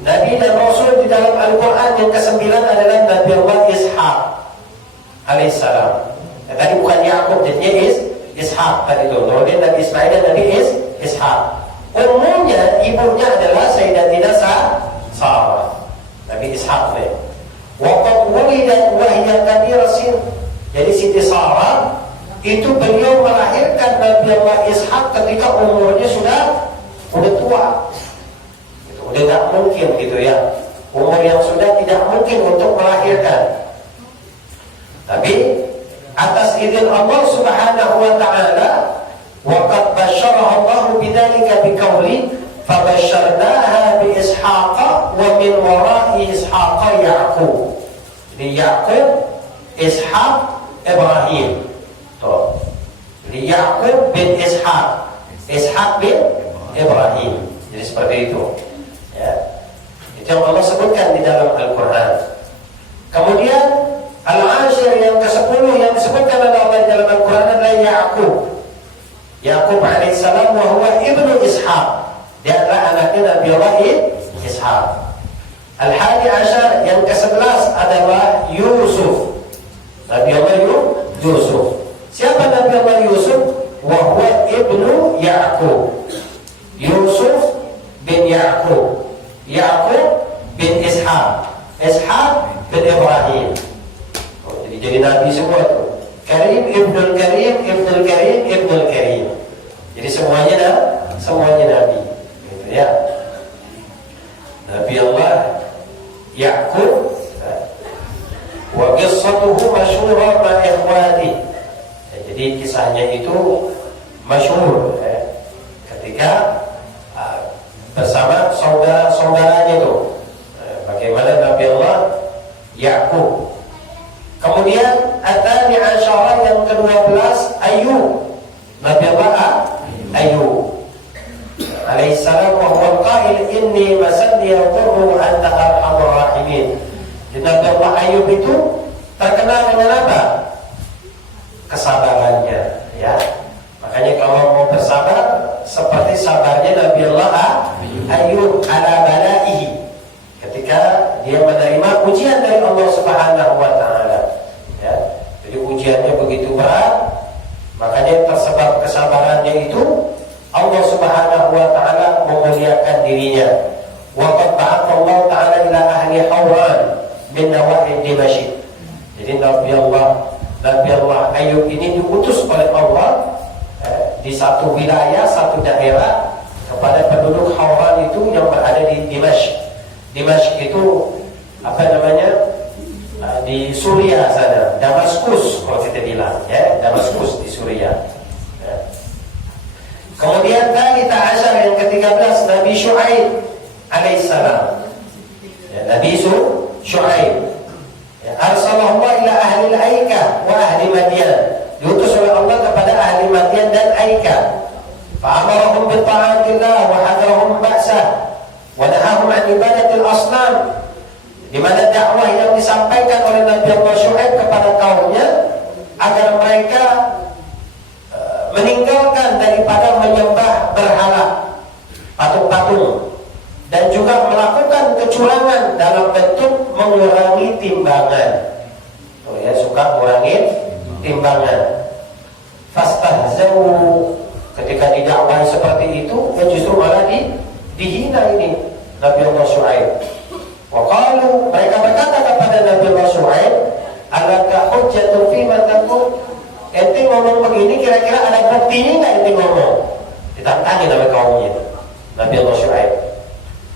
Nabi dan Rasul di dalam Al-Quran yang ke-9 adalah Nabi Allah Ishaq alaihissalam. Ya, tadi bukan Ya'qub, jadinya Ishaq tadi itu. Kemudian Nabi Ismail dan Nabi Ishaq. Umumnya ibunya adalah Sayyidatina Sarah. Nabi Ishaq nih. Waqad wulidat wa hiya kabiratin. Jadi Siti Sarah itu beliau melahirkan Nabi Allah Ishaq ketika umurnya sudah tua. Itu Udah tak mungkin gitu ya. Umur yang sudah tidak mungkin untuk melahirkan. Tapi atas izin Allah Subhanahu wa taala, waqad basyaraha Allah bidzalika biqauli fabasyarnaha bi Ishaqa wa min wara'i Ishaqa Yaqub. Jadi Yaqub, Ishaq, Ibrahim. Tuh. Jadi Yaqub bin Ishaq, Ishaq bin Ibrahim. Jadi seperti itu. Ya. Itu yang Allah sebutkan di dalam Al-Quran. Kemudian Al-Ashir yang ke-10 yang disebutkan oleh Allah dalam Al-Quran adalah Yaqub. Yaqub alaihissalam wa huwa ibnu Ishaq. Dia adalah anaknya Nabi Allah Ishaq. Al-Hadi Ashar yang ke-11 adalah Yusuf. Nabi Allah Yusuf. Siapa Nabi Allah Yusuf? Wa huwa ibnu Yaqub. Yusuf bin Yaqub. Yaqub bin Ishaq. Ishaq bin Ibrahim. Jadi Nabi semua itu. Karim, Ibnul Karim, Ibnul Karim, Ibnul Karim. Jadi semuanya Nabi. Gitu ya. Nabi Allah Yaqub wa qissatuhu masyhurah ma ikhwati. Jadi kisahnya itu masyhur ketika bersama saudara-saudaranya itu. Bagaimana Nabi Allah Yaqub. Kemudian Atani Asyara yang ke-12 Ayub. Nabi Allah Ayub alaihissalam wa huwa qail inni masadni yadurru wa anta arhamur rahimin. Nabi Allah Ayub itu terkenal dengan apa? Kesabarannya, ya. Makanya kalau mau bersabar seperti sabarnya Nabi Allah Ayub ala balaihi, ketika dia menerima ujian dari Allah Subhanahu wa taala. Ya. Jadi ujiannya begitu berat, makanya tersebab kesabarannya itu Allah Subhanahu wa taala memuliakan dirinya. Wa qad ba'atha Allah taala ila ahli Hawran min nawahi Dimashq. Jadi Nabi Allah Ayub ini diutus oleh Allah di satu wilayah, satu daerah kepada penduduk Hawran itu yang berada di Dimashq. Dimashq itu apa namanya? Di Suriah sana, Damaskus kalau kita bilang, ya, Damaskus di Suriah. Ya. Kemudian tadi Ta'asyar yang ke-13 Nabi Syuaib alaihissalam. Ya, Nabi Syuaib. Ya, arsalahullah ila ahli al-Aika wa ahli Madian. Diutus oleh Allah kepada ahli Madian dan Aika. Fa'amarahum bi ta'atillah wa hadarahum ba'sah wa nahahum an ibadatil asnam. Di mana dakwah yang disampaikan oleh Nabi Allah Syuaib kepada kaumnya agar mereka meninggalkan daripada menyembah berhala, patung-patung, dan juga melakukan kecurangan dalam bentuk mengurangi timbangan. Oh ya, suka mengurangi timbangan. Fastahzau, ketika didakwahi seperti itu, ya justru malah dihina ini Nabi Allah Syuaib. Waqalu, mereka berkata kepada Nabi Allah Syuaib, alaka hujjatun fima taqul. Ente ngomong begini kira-kira ada buktinya enggak ente ngomong? Ditantangin oleh kaumnya Nabi Allah Syuaib.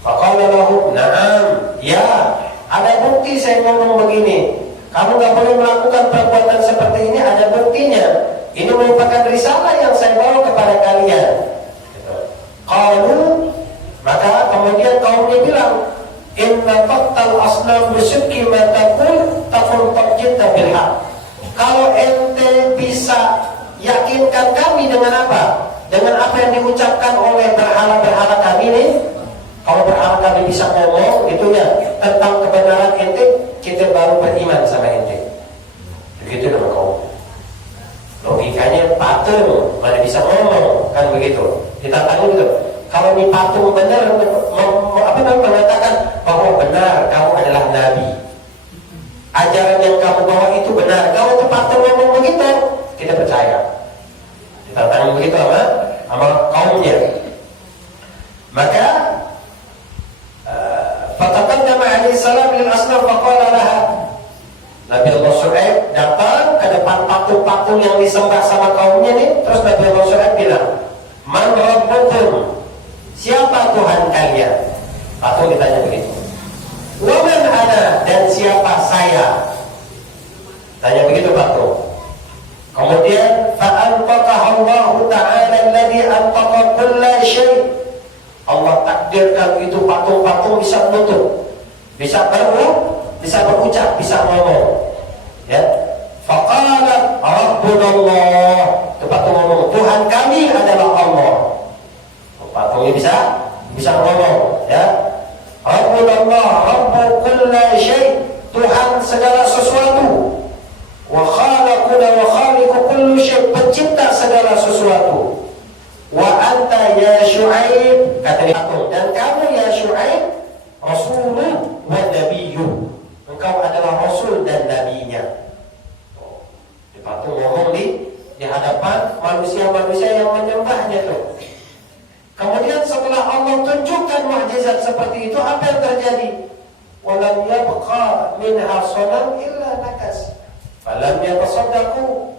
Faqala lahu, na'am, ya, ada bukti saya ngomong begini. Kamu enggak boleh melakukan perbuatan seperti ini, ada buktinya. Ini merupakan risalah yang saya bawa kepada kalian. Qalu, maka kemudian kaumnya bilang, inna taqtal asnam bisyukki ma taqul taqjita bilhaq. Kalau ente bisa yakinkan kami dengan apa? Dengan apa yang diucapkan oleh berhala-berhala kami ini. Kalau berhala kami bisa ngomong gitu ya tentang kebenaran ente, kita baru beriman sama ente. Begitu nama kaum. Logikanya patung mana bisa ngomong, kan begitu. Ditantang gitu. Kalau ini patung benar mengatakan bahwa benar kamu adalah nabi, ajaran yang kamu bawa itu benar, kalau patung ngomong begitu kita percaya. Ditantang begitu sama kaumnya. Maka fataqaddama alaihi salam lil asnam faqala laha. Nabi Allah Syuaib datang ke depan patung-patung yang disembah sama kaumnya nih, terus Nabi Allah Syuaib bilang, man rabbukum, siapa Tuhan kalian? Patung ditanya begitu. Wa man ana, dan siapa saya? Tanya begitu patung. Kemudian fa'anfaqahu Allah Ta'ala alladhi anfaqa kulla syai'. Allah takdirkan itu patung-patung bisa menutup, bisa berucap, bisa ngomong. Ya. Faqala Rabbuna Allah. Itu patung ngomong, Tuhan kami adalah Allah. Patungnya bisa ngomong, ya. Rabbuna Allah, Rabbu kulla syai', Tuhan segala sesuatu. Wa khalaquna wa khaliqu kulli syai', pencipta segala sesuatu. Wa anta ya Syuaib, kata dia, dan kamu ya Syuaib, rasulun wa nabiyyun, engkau adalah rasul dan nabinya. Di patung ngomong di hadapan manusia-manusia yang menyembahnya tuh. Kemudian setelah Allah tunjukkan mukjizat seperti itu, apa yang terjadi? Walam yabqa minha sanam illa nakas. Falam yatasaddaqu.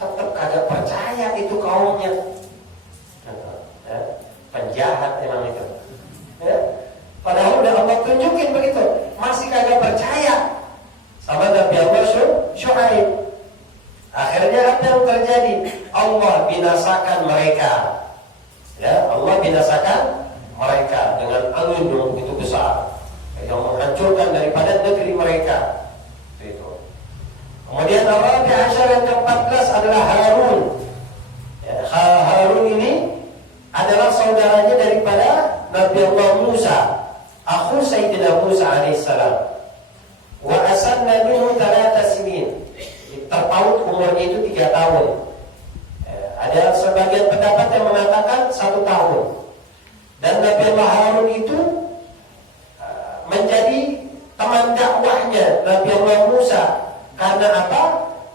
Tetap kagak percaya itu kaumnya. Ya, penjahat emang itu. Ya. Padahal udah Allah tunjukin begitu, masih kagak percaya sama Nabi Allah Syuaib. Akhirnya apa yang terjadi? Allah binasakan mereka. Ya, Allah binasakan mereka dengan angin yang begitu besar yang menghancurkan daripada negeri mereka. Itu. Kemudian Rabi Asyar yang ke-14 adalah Harun. Ya, Harun ini adalah saudaranya daripada Nabi Allah Musa, akhu Sayyidina Musa alaihissalam. Wa asanna minhu 3 sinin. Terpaut umurnya itu 3 tahun. Ada sebagian pendapat yang mengatakan 1 tahun. Dan Nabi Allah Harun itu menjadi teman dakwahnya Nabi Allah Musa. Karena apa?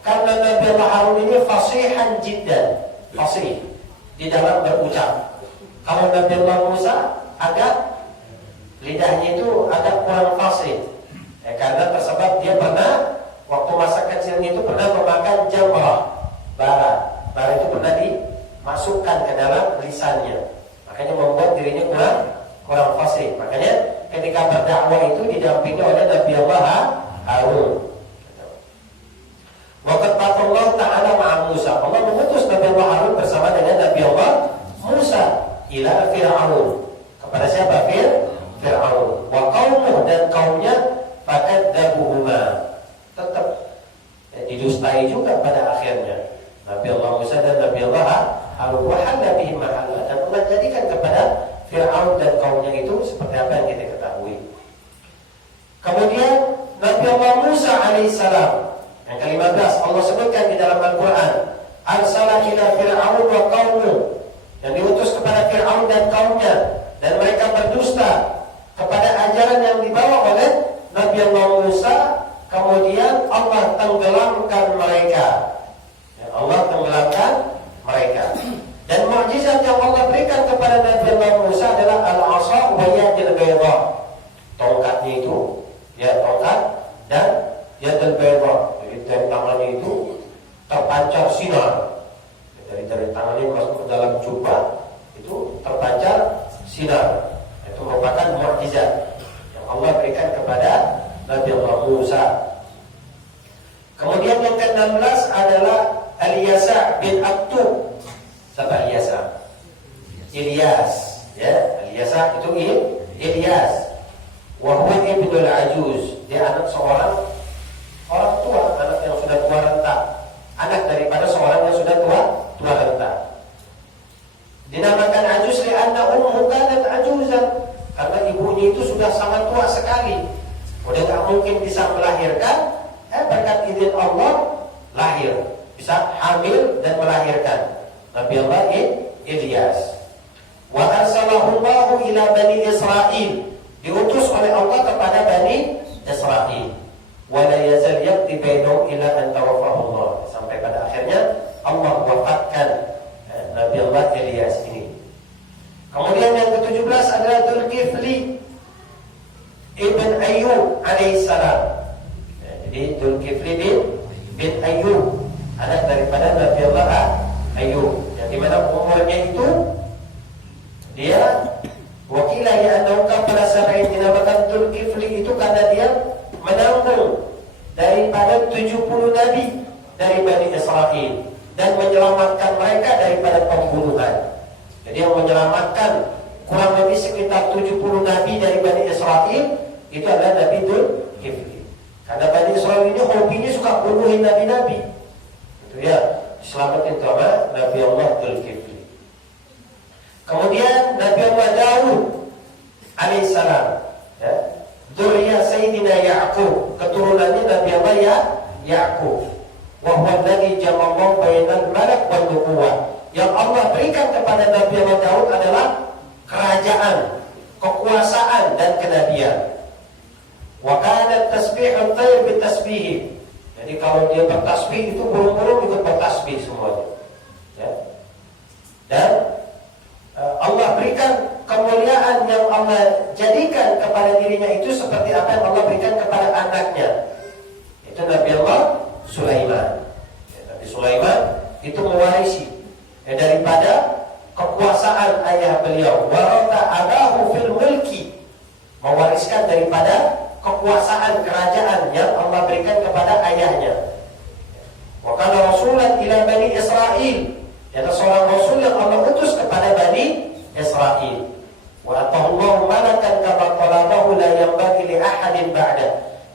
Karena Nabi Allah Harun ini fasihan jiddan, fasih di dalam berucap. Kalau Nabi Allah Musa agak lidahnya itu agak kurang fasih. Karena tersebab dia pernah waktu masa kecilnya itu pernah memakan jamrah, bara. Bara itu pernah dimasukkan ke dalam lisannya, makanya membuat dirinya kurang fasih. Makanya ketika berdakwah itu didampingi oleh Nabi Allah Harun. Waqad Allah Ta'ala ma'a Musa. Allah mengutus Nabi Allah Harun bersama dengan Nabi Allah Musa ila Fir'aun. Kepada siapa? Fir'aun. Wa qaumuh, dan kaumnya fakadzabuhuma. Tetap didustai juga pada akhirnya. Nabi Allah Musa dan Nabi Allah Harun wahalla bihim mahalla, dan Allah jadikan kepada Fir'aun dan kaumnya itu seperti apa yang kita ketahui. Kemudian Nabi Allah Musa alaihissalam yang ke-15 Allah sebutkan di dalam Al-Quran, arsala ila Fir'aun wa qaumu, yang diutus kepada Fir'aun dan kaumnya, dan mereka berdusta kepada ajaran yang dibawa oleh Nabi Allah Musa. Kemudian Allah tenggelamkan mereka. Allah tenggelamkan mereka. Dan mukjizat yang Allah berikan kepada Nabi Allah Musa adalah al-'asa wa yadil bayda. Tongkatnya itu, ya tongkat dan yadil bayda. Jadi dari tangannya itu terpancar sinar. Dari tangannya masuk ke dalam jubah itu terpancar sinar. Itu merupakan mukjizat yang Allah berikan kepada Nabi Allah Musa. Kemudian yang ke-16 adalah Al-Yasa bin Aktub. Siapa Al-Yasa? Ilyas, ya. Al-Yasa itu Ilyas. Wa huwa ibnul ajuz. Dia anak seorang orang tua, anak yang sudah tua renta. Anak daripada seorang yang sudah tua renta. Dinamakan ajuz li'anna ummuhu kanat ajuzan, karena ibunya itu sudah sangat tua sekali. Udah tak mungkin bisa melahirkan, berkat izin Allah lahir, bisa hamil dan melahirkan Nabi Allah Ilyas. Wa arsalahu Allahu ila Bani Israil, diutus oleh Allah kepada Bani Israil. Wa la yazal yaqti bainahum ila an tawaffahu Allah, sampai pada akhirnya Allah wafatkan Nabi Allah Ilyas ini. Kemudian yang ke-17 adalah Dzulkifli ibn Ayyub alaihissalam. Jadi Dzulkifli bin Ayyub, anak daripada Nabi Allah Ayyub, yang dimana umurnya itu dia wakilah ya annahu pada siapa yang dinamakan Dzulkifli itu karena dia menanggung daripada 70 nabi dari Bani Israel dan menyelamatkan mereka daripada pembunuhan. Jadi yang menyelamatkan kurang lebih sekitar 70 nabi dari Bani Israel itu adalah Nabi Dzulkifli. Karena Bani Israel ini hobinya suka bunuhin nabi-nabi. Itu ya, diselamatin sama Nabi Allah Dzulkifli. Kemudian Nabi Allah Daud alaihissalam, ya, dzurriyyah Sayyidina Ya'qub, keturunannya Nabi Allah Ya'qub. Wa huwa alladhi jama'a bainal malak wan nubuwah. Yang Allah berikan kepada Nabi Allah Daud adalah kerajaan, kekuasaan dan kenabian. Wa kana tasbihut tayr bitasbih. Jadi kalau dia bertasbih itu burung-burung ikut bertasbih semuanya. Ya. Dan Allah berikan kemuliaan yang Allah jadikan kepada dirinya itu seperti apa yang Allah berikan kepada anaknya. Itu Nabi Allah Sulaiman. Nabi Sulaiman itu mewarisi daripada kekuasaan ayah beliau. Waratha abahu fil mulki, mewariskan daripada kekuasaan kerajaan yang Allah berikan kepada ayahnya. Wa kana rasulan ila Bani Israil, yaitu seorang rasul yang Allah utus kepada Bani Israil. Wa atahullahu malakan kama talabahu la yanbaghi li ahadin ba'da.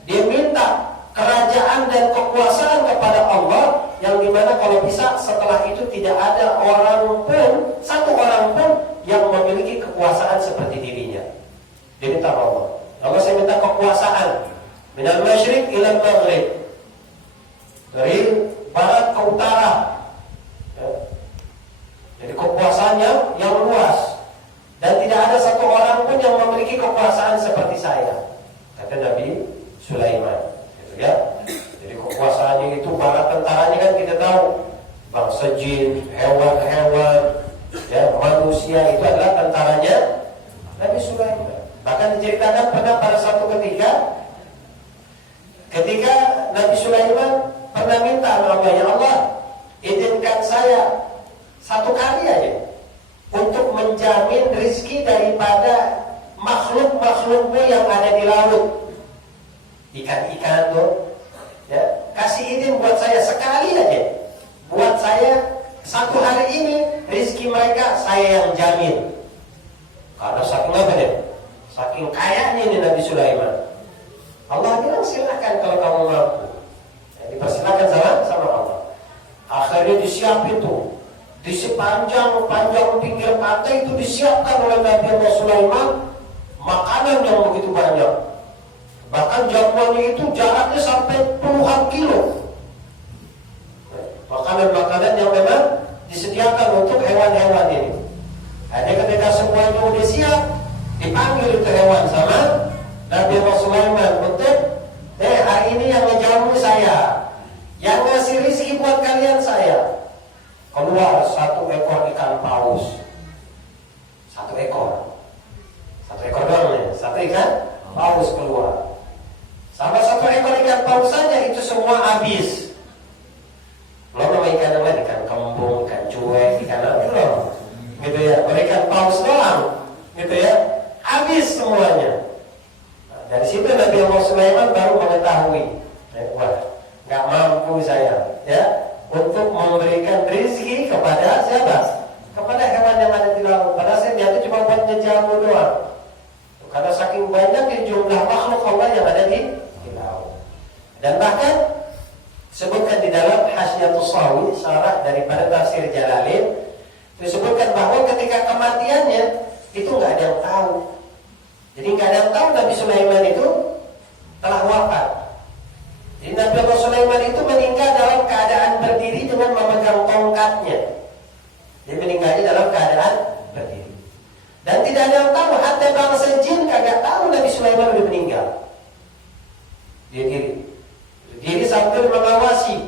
Dia minta kerajaan dan kekuasaan kepada Allah yang dimana kalau bisa setelah itu tidak ada orang pun, satu orang pun yang memiliki kekuasaan seperti dirinya. Dia minta Allah, Allah saya minta kekuasaan minal masyriq ilal maghrib, dari barat ke utara, ya. Jadi kekuasaan yang luas dan tidak ada satu orang pun yang memiliki kekuasaan seperti saya, kata Nabi Sulaiman. Ya, jadi kekuasaannya itu para tentaranya kan kita tahu, bangsa jin, hewan-hewan, ya, manusia itu adalah tentaranya Nabi Sulaiman. Bahkan diceritakan pernah pada satu ketika Nabi Sulaiman pernah minta sama Allah, ya Allah, izinkan saya satu kali aja untuk menjamin rezeki daripada makhluk-makhlukmu yang ada di laut. Ikan-ikan tuh, ya, kasih izin buat saya sekali aja, buat saya satu hari ini rezeki mereka saya yang jamin. Karena saking apa deh? Saking kayanya ini Nabi Sulaiman. Allah bilang silakan kalau kamu mampu. Ya, dipersilakan sama Allah. Akhirnya disiapin tuh, di sepanjang pinggir pantai itu disiapkan oleh Nabi Allah Sulaiman makanan yang begitu banyak. Bahkan jamuannya itu jaraknya sampai puluhan kilo. Makanan-makanan yang memang disediakan untuk hewan-hewan ini. Hanya ketika semuanya udah siap, dipanggil itu hewan sama Nabi Sulaiman untuk hari ini yang ngejamu saya, yang ngasih rezeki buat kalian saya. Keluar satu ekor ikan paus. Satu ekor doang ya. Satu ikan paus keluar. Sama satu ekor ikan paus saja itu semua habis. Belum nama ikan yang lain, ikan kembung, ikan cuek, ikan apa belum? Gitu ya, ikan paus doang, gitu ya, habis semuanya. Nah, dari situ Nabi Allah Sulaiman baru mengetahui, wah, nggak mampu saya, ya, untuk memberikan rezeki kepada siapa? Kepada hewan yang ada di laut. Padahal saya niatnya cuma buat ngejamu doang. Karena saking banyaknya jumlah makhluk Allah yang ada di laut. Dan bahkan sebutkan di dalam Hasyiatus Shawi, syarah daripada Tafsir Jalalain, disebutkan bahwa ketika kematiannya itu nggak ada yang tahu. Jadi nggak ada yang tahu Nabi Sulaiman itu telah wafat. Jadi Nabi Allah Sulaiman itu meninggal dalam keadaan berdiri dengan memegang tongkatnya. Dia meninggalnya dalam keadaan berdiri. Dan tidak ada yang tahu, hatta bangsa jin kagak tahu Nabi Sulaiman sudah meninggal. Dia diri sambil mengawasi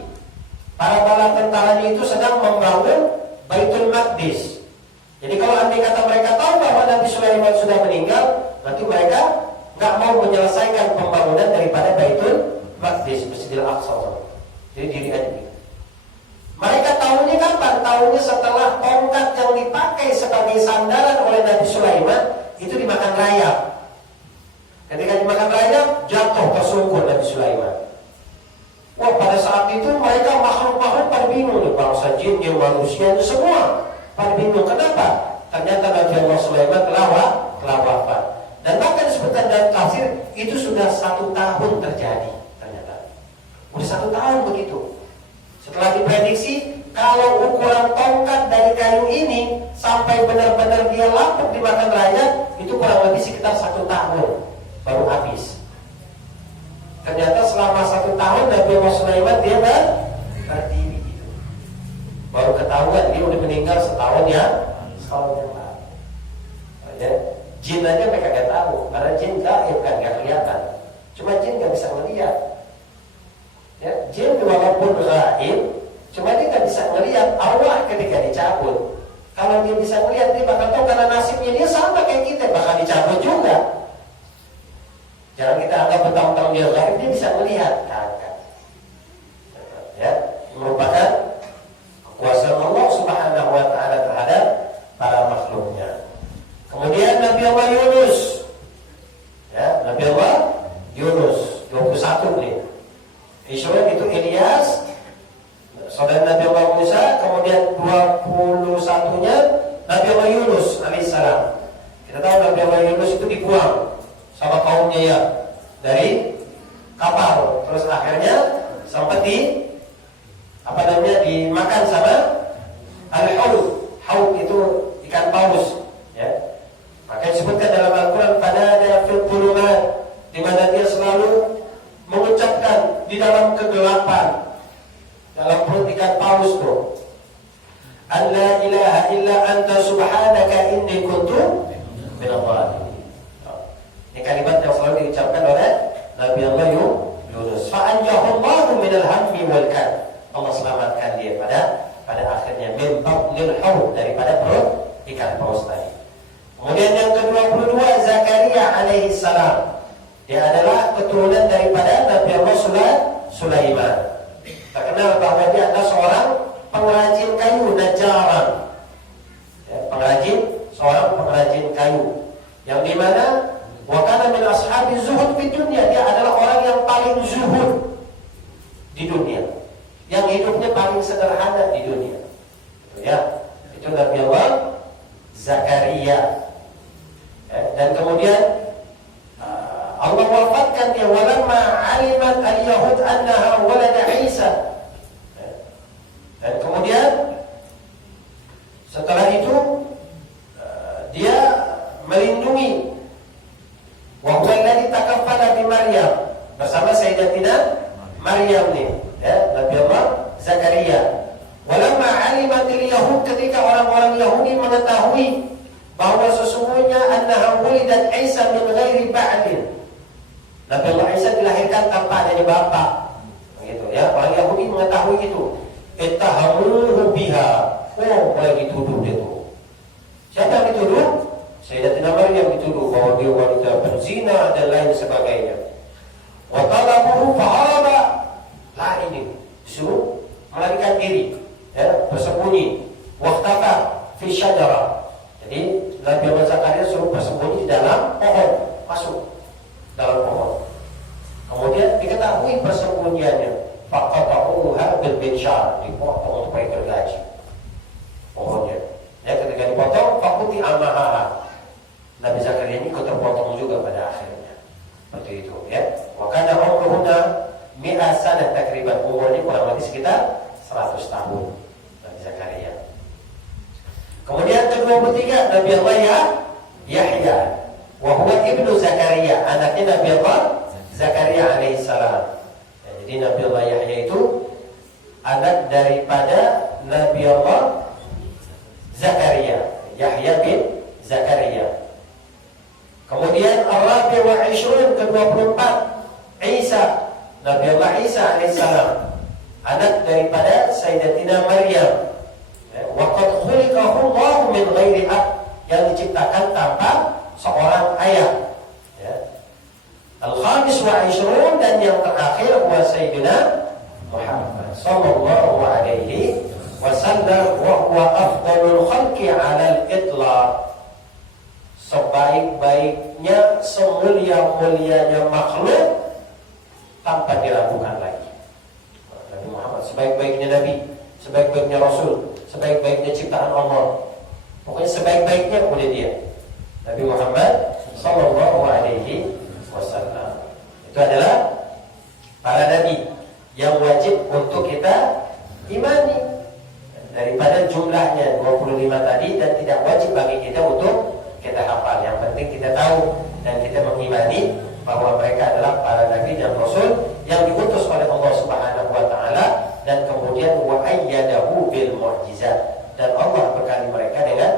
para bala tentaranya itu sedang membangun Baitul Maqdis. Jadi kalau andai kata mereka tahu bahwa Nabi Sulaiman sudah meninggal, nanti mereka nggak mau menyelesaikan pembangunan daripada Baitul Maqdis, Masjidil Aqsa. Jadi diri aja. Mereka tahunya kapan? Tahunya setelah tongkat yang dipakai sebagai sandaran oleh Nabi Sulaiman itu dimakan rayap. Ketika dimakan rayap, jatuh tersungkur Nabi Sulaiman. Wah, pada saat itu mereka makhluk-makhluk pada bingung, bangsa jin, yang manusia itu semua pada bingung. Kenapa? Ternyata Nabi Allah Sulaiman telah wafat. Dan bahkan disebutkan dalam tafsir itu sudah 1 tahun terjadi. Ternyata sudah 1 tahun begitu. Setelah diprediksi kalau ukuran tongkat dari kayu ini sampai benar-benar dia lapuk dimakan rayap, itu kurang lebih sekitar 1 tahun baru habis. Ternyata selama 1 tahun Nabi Allah Sulaiman dia berdiri gitu. Baru ketahuan dia udah meninggal setahun yang lalu. Ya, jin aja mereka gak tahu, karena jin gaib kan, gak kelihatan. Cuma jin gak bisa melihat. Ya, jin walaupun gaib, cuma dia gak bisa melihat Allah ketika dicabut. Kalau dia bisa melihat, dia bakal tahu karena nasibnya dia sama kayak kita, bakal dicabut juga. Jangan kita anggap mentang-mentang dia gaib, dia bisa melihat. Kagak. Ya, merupakan kekuasaan Allah Subhanahu wa ta'ala terhadap para makhluknya. Kemudian Nabi Allah Yunus. Ya, Nabi Allah Yunus 21 nih. Israel itu Ilyas, saudara Nabi Allah Musa. Kemudian 21-nya Nabi Allah Yunus alaihissalam. Kita tahu Nabi Allah Yunus itu dibuang sama kaumnya ya dari kapal. Terus akhirnya sampai dimakan sama al-haud. Haud itu ikan paus. Ya. Maka disebutkan dalam Al-Quran fanada fil dhulumat, di mana dia selalu mengucapkan di dalam kegelapan dalam perut ikan paus itu, an la ilaha illa anta subhanaka inni kuntu minadh dhalimin. Ini kalimat yang selalu diucapkan oleh Nabi Allah Yunus. Fa anjahu Allahu minal hammi wal kad. Allah selamatkan dia pada akhirnya min batnil haud, daripada perut ikan paus tadi. Kemudian yang ke-22 Zakaria alaihi salam. Dia adalah keturunan daripada Nabi Allah Sulaiman. Terkenal bahwa dia adalah seorang pengrajin kayu, najaran. Ya, seorang pengrajin kayu. Yang dimana wa kana min ashabi zuhud fi dunya, dia adalah orang yang paling zuhud di dunia. Yang hidupnya paling sederhana di dunia. Ya, itu Nabi Allah Zakaria. Dan kemudian Allah wafatkan dia walamma alimat al-yahud annaha walada Isa. Dan kemudian setelah itu dia melindungi wa huwa alladhi takaffala bi Maryam, bersama Sayyidatina Maryam nih, ya, Nabi Allah Zakaria. Walamma alimat al-yahud, ketika orang-orang Yahudi mengetahui bahwa sesungguhnya annaha wulidat Isa min ghairi ba'din, Nabi Allah Isa dilahirkan tanpa adanya bapak. Begitu ya, orang Yahudi mengetahui itu. Ittahamuhu biha. Oh, mulai dituduh dia tuh. Siapa yang dituduh? Sayyidatina Maryam dituduh bahwa dia wanita berzina dan lain sebagainya. Wa talabuhu faharaba. Lah ini disuruh melarikan diri, ya, bersembunyi. Waqtafa fi syajarah. Jadi Nabi Allah Zakaria suruh bersembunyi di dalam pohon, masuk dalam pohon. Kemudian diketahui persembunyiannya, faqata'uha bil minsyar, dipotong untuk pakai gergaji pohonnya. Ya, ketika dipotong, faquti amaha. Nabi Zakaria ini ikut terpotong juga pada akhirnya. Seperti itu, ya. Wa kana umruhuna mi'a sanah takriban, umurnya kurang lebih sekitar 100 tahun Nabi Zakaria. Kemudian ke-23 Nabi Allah Yahya, wa huwa ibnu Zakaria, anaknya Nabi Allah Zakaria alaihissalam. Ya, jadi Nabi Allah Yahya itu anak daripada Nabi Allah Zakaria, Yahya bin Zakaria. Kemudian Ar-Rabi' wa Ishrun, ke-24 Isa, Nabi Allah Isa alaihissalam, anak daripada Sayyidatina Maryam. Waqad khuliqahu Allah min ghairi ab, yang diciptakan tanpa seorang ayah. Ya. Al-Khamis wa Ishrun, dan yang terakhir wa Sayyidina Muhammad sallallahu alaihi wasallam, wa huwa afdalul khalqi 'alal itlaq, sebaik-baik wajibnya semulia-mulianya makhluk tanpa diragukan lagi. Nabi Muhammad sebaik-baiknya Nabi, sebaik-baiknya Rasul, sebaik-baiknya ciptaan Allah. Pokoknya sebaik-baiknya oleh dia, Nabi Muhammad Sallallahu Alaihi Wasallam. Itu adalah para nabi yang wajib untuk kita imani. Daripada jumlahnya 25 tadi, dan tidak wajib bagi kita untuk kita hafal. Yang penting kita tahu dan kita mengimani bahwa mereka adalah para nabi dan rasul yang diutus oleh Allah Subhanahu wa taala, dan kemudian wa ayyadahu bil mu'jizat, dan Allah berkali mereka dengan